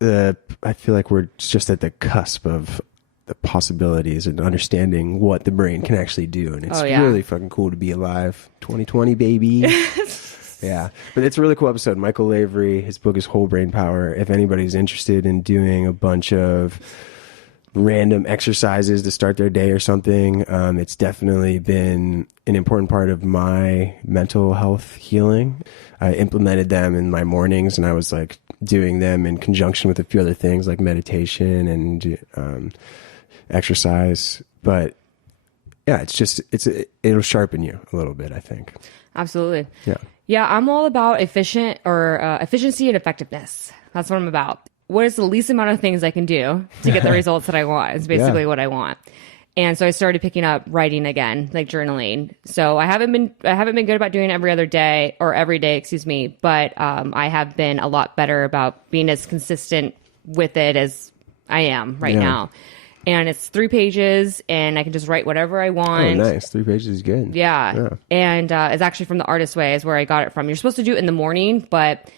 I feel like we're just at the cusp of the possibilities and understanding what the brain can actually do. And it's really fucking cool to be alive. 2020, baby. Yeah. But it's a really cool episode. Michael Lavery, his book is Whole Brain Power. If anybody's interested in doing a bunch of random exercises to start their day or something, it's definitely been an important part of my mental health healing. I implemented them in my mornings, and I was like doing them in conjunction with a few other things like meditation and exercise. But yeah, it'll sharpen you a little bit, I think. Absolutely. Yeah, I'm all about efficiency and effectiveness. That's what I'm about. What is the least amount of things I can do to get the results that I want? It's basically what I want. And so I started picking up writing again, like journaling. So I haven't been good about doing it every day, but I have been a lot better about being as consistent with it as I am right now. and it's 3 pages, and I can just write whatever I want. Oh, nice. 3 pages is good. Yeah. And it's actually from the Artist Way is where I got it from. You're supposed to do it in the morning, but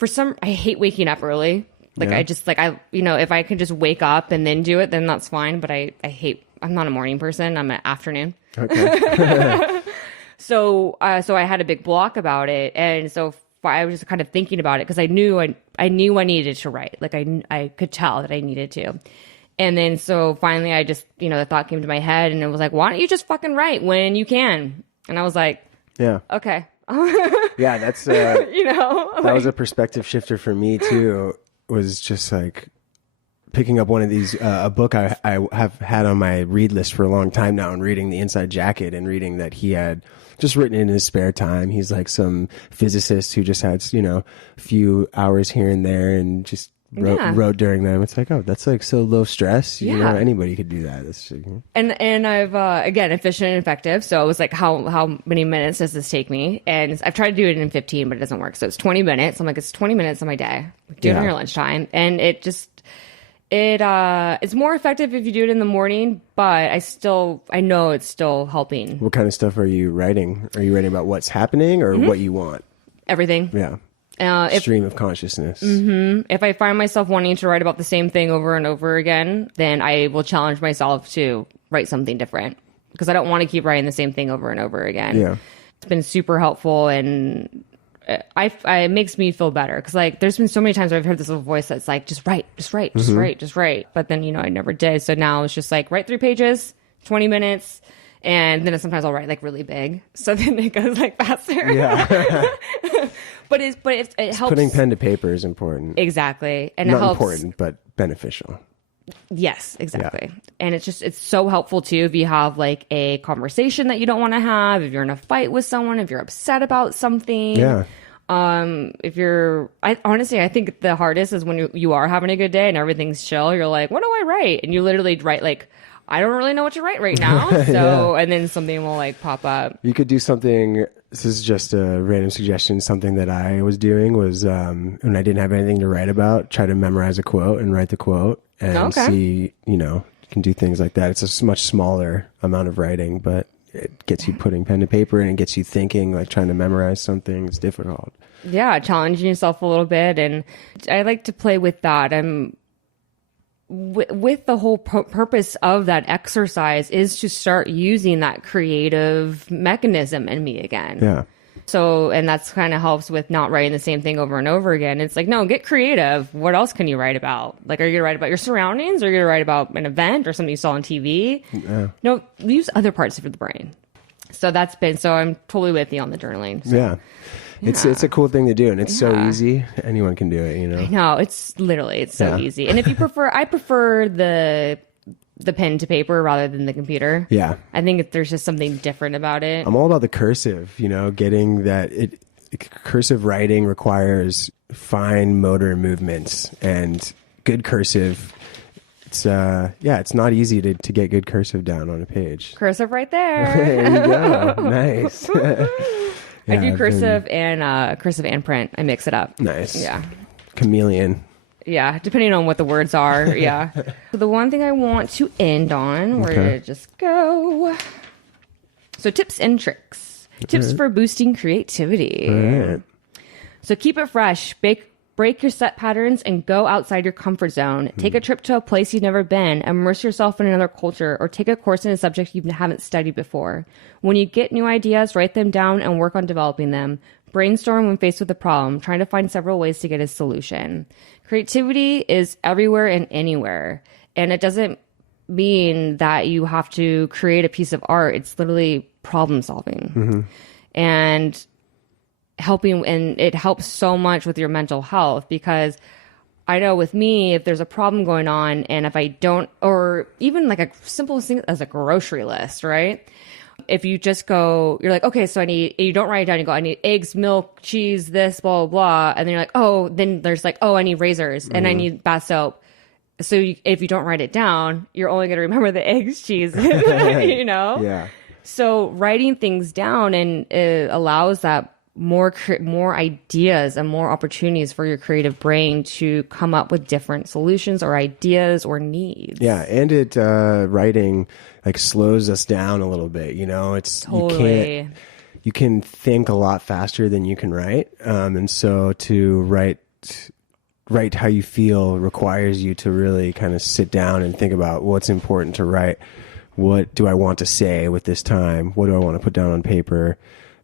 I hate waking up early. Like if I could just wake up and then do it, then that's fine. But I'm not a morning person. I'm an afternoon. Okay. So I had a big block about it. And so I was just kind of thinking about it because I knew I needed to write. Like I could tell that I needed to. And then so finally I just, the thought came to my head and it was like, why don't you just fucking write when you can? And I was like, yeah, okay. Yeah, that's, that was a perspective shifter for me too, was just like picking up one of these, a book I have had on my read list for a long time now and reading The Inside Jacket and reading that he had just written in his spare time. He's like some physicist who just had, a few hours here and there and just wrote during them. It's like, oh, that's like so low stress. Anybody could do that. That's and I've again, efficient and effective. So it was like, how many minutes does this take me? And I've tried to do it in 15, but it doesn't work. So it's 20 minutes. I'm like, it's 20 minutes of my day. Do it on your lunchtime, and it's more effective if you do it in the morning, but I know it's still helping. What kind of stuff are you writing? Are you writing about what's happening or what you want? Everything. Yeah. Stream of consciousness. If I find myself wanting to write about the same thing over and over again, then I will challenge myself to write something different because I don't want to keep writing the same thing over and over again. Yeah. It's been super helpful, and it makes me feel better because like there's been so many times where I've heard this little voice that's like, just write. But then, I never did. So now it's just like, write 3 pages, 20 minutes. And then sometimes I'll write like really big. So then it goes like faster. Yeah. But it helps. Putting pen to paper is important. Exactly. And Not it helps. important, but beneficial. Yes, exactly. Yeah. And it's so helpful too if you have like a conversation that you don't want to have, if you're in a fight with someone, if you're upset about something. Yeah. I think the hardest is when you are having a good day and everything's chill. You're like, what do I write? And you literally write like, I don't really know what to write right now. So, and then something will like pop up. You could do something. This is just a random suggestion. Something that I was doing was, when I didn't have anything to write about, try to memorize a quote and write the quote and see, you can do things like that. It's a much smaller amount of writing, but it gets you putting pen to paper and it gets you thinking, like trying to memorize something. It's difficult. Yeah. Challenging yourself a little bit. And I like to play with that. With the whole purpose of that exercise is to start using that creative mechanism in me again. Yeah. So, and that's kind of helps with not writing the same thing over and over again. It's like, no, get creative. What else can you write about? Like, are you going to write about your surroundings? Or are you going to write about an event or something you saw on TV? Yeah. No, use other parts of the brain. So I'm totally with you on the journaling. So. Yeah. It's a cool thing to do, and it's so easy. Anyone can do it, I know, it's so easy. And if you I prefer the pen to paper rather than the computer. Yeah. I think there's just something different about it. I'm all about the cursive, getting that cursive writing requires fine motor movements and good cursive. It's it's not easy to get good cursive down on a page. Cursive right there. There you go. Nice. I do cursive and print. I mix it up. Nice. Yeah. Chameleon. Yeah, depending on what the words are. Yeah. So the one thing I want to end on, we're going to just go. So tips and tricks. Tips for boosting creativity. All right. So keep it fresh. Break your set patterns and go outside your comfort zone. Take a trip to a place you've never been. Immerse yourself in another culture or take a course in a subject you haven't studied before. When you get new ideas, write them down and work on developing them. Brainstorm when faced with a problem, trying to find several ways to get a solution. Creativity is everywhere and anywhere. And it doesn't mean that you have to create a piece of art. It's literally problem solving. Mm-hmm. And it helps so much with your mental health because I know with me, if there's a problem going on and if I don't, or even like a simple thing as a grocery list, right? If you just go, you're like, okay, so you don't write it down, you go, I need eggs, milk, cheese, this, blah, blah, blah. And then you're like, oh, then there's like, oh, I need razors and I need bath soap. So if you don't write it down, you're only going to remember the eggs, cheese, Yeah. So writing things down and it allows that more ideas and more opportunities for your creative brain to come up with different solutions or ideas or needs. Yeah, and writing like slows us down a little bit. It's totally. You can think a lot faster than you can write, and so to write how you feel requires you to really kind of sit down and think about what's important to write. What do I want to say with this time? What do I want to put down on paper?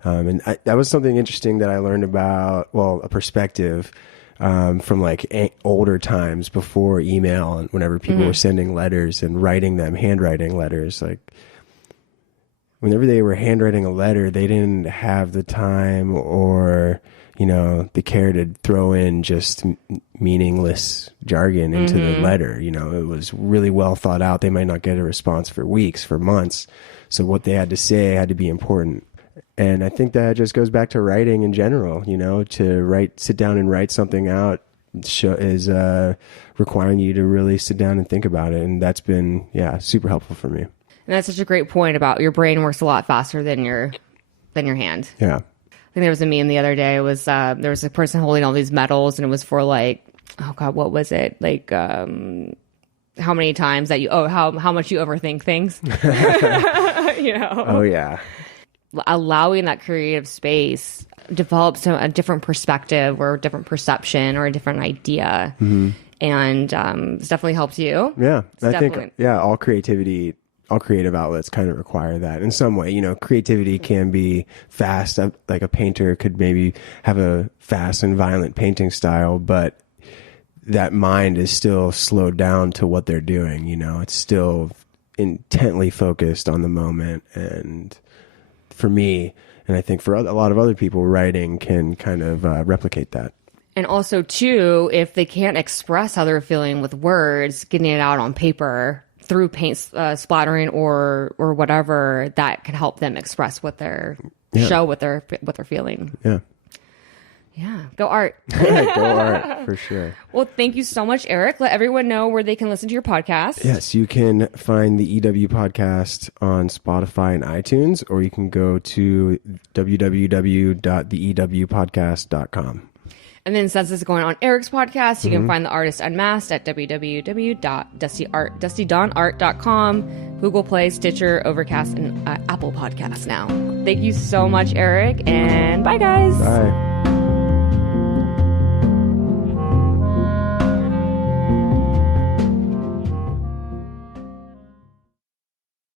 That was something interesting that I learned about, a perspective from like older times before email and whenever people were sending letters and writing them, handwriting letters. Like whenever they were handwriting a letter, they didn't have the time or, the care to throw in just meaningless jargon into the letter. It was really well thought out. They might not get a response for weeks, for months. So what they had to say had to be important. And I think that just goes back to writing in general, to sit down and write something out is requiring you to really sit down and think about it. And that's been, super helpful for me. And that's such a great point about your brain works a lot faster than your hand. Yeah. I think there was a meme the other day. It was there was a person holding all these medals, and it was for like, oh God, what was it? Like how many times that how much you overthink things. Oh yeah. Allowing that creative space develops a different perspective or a different perception or a different idea. And this definitely helps you. Yeah. I think all creative outlets kind of require that in some way. Creativity can be fast. Like a painter could maybe have a fast and violent painting style, but that mind is still slowed down to what they're doing. It's still intently focused on the moment. And for me, and I think for a lot of other people, writing can kind of replicate that. And also, too, if they can't express how they're feeling with words, getting it out on paper through paint splattering or whatever, that can help them express what they're show what they're feeling. Yeah, go art. Go art for sure. Well, thank you so much, Eric. Let everyone know where they can listen to your podcast. Yes, you can find the EW podcast on Spotify and iTunes, or you can go to www.theEWpodcast.com. And then since this is going on Eric's podcast, you can find the Artist Unmasked at www.dustydonart.com, Google Play, Stitcher, Overcast, and Apple Podcasts now. Thank you so much, Eric, and bye, guys. Bye.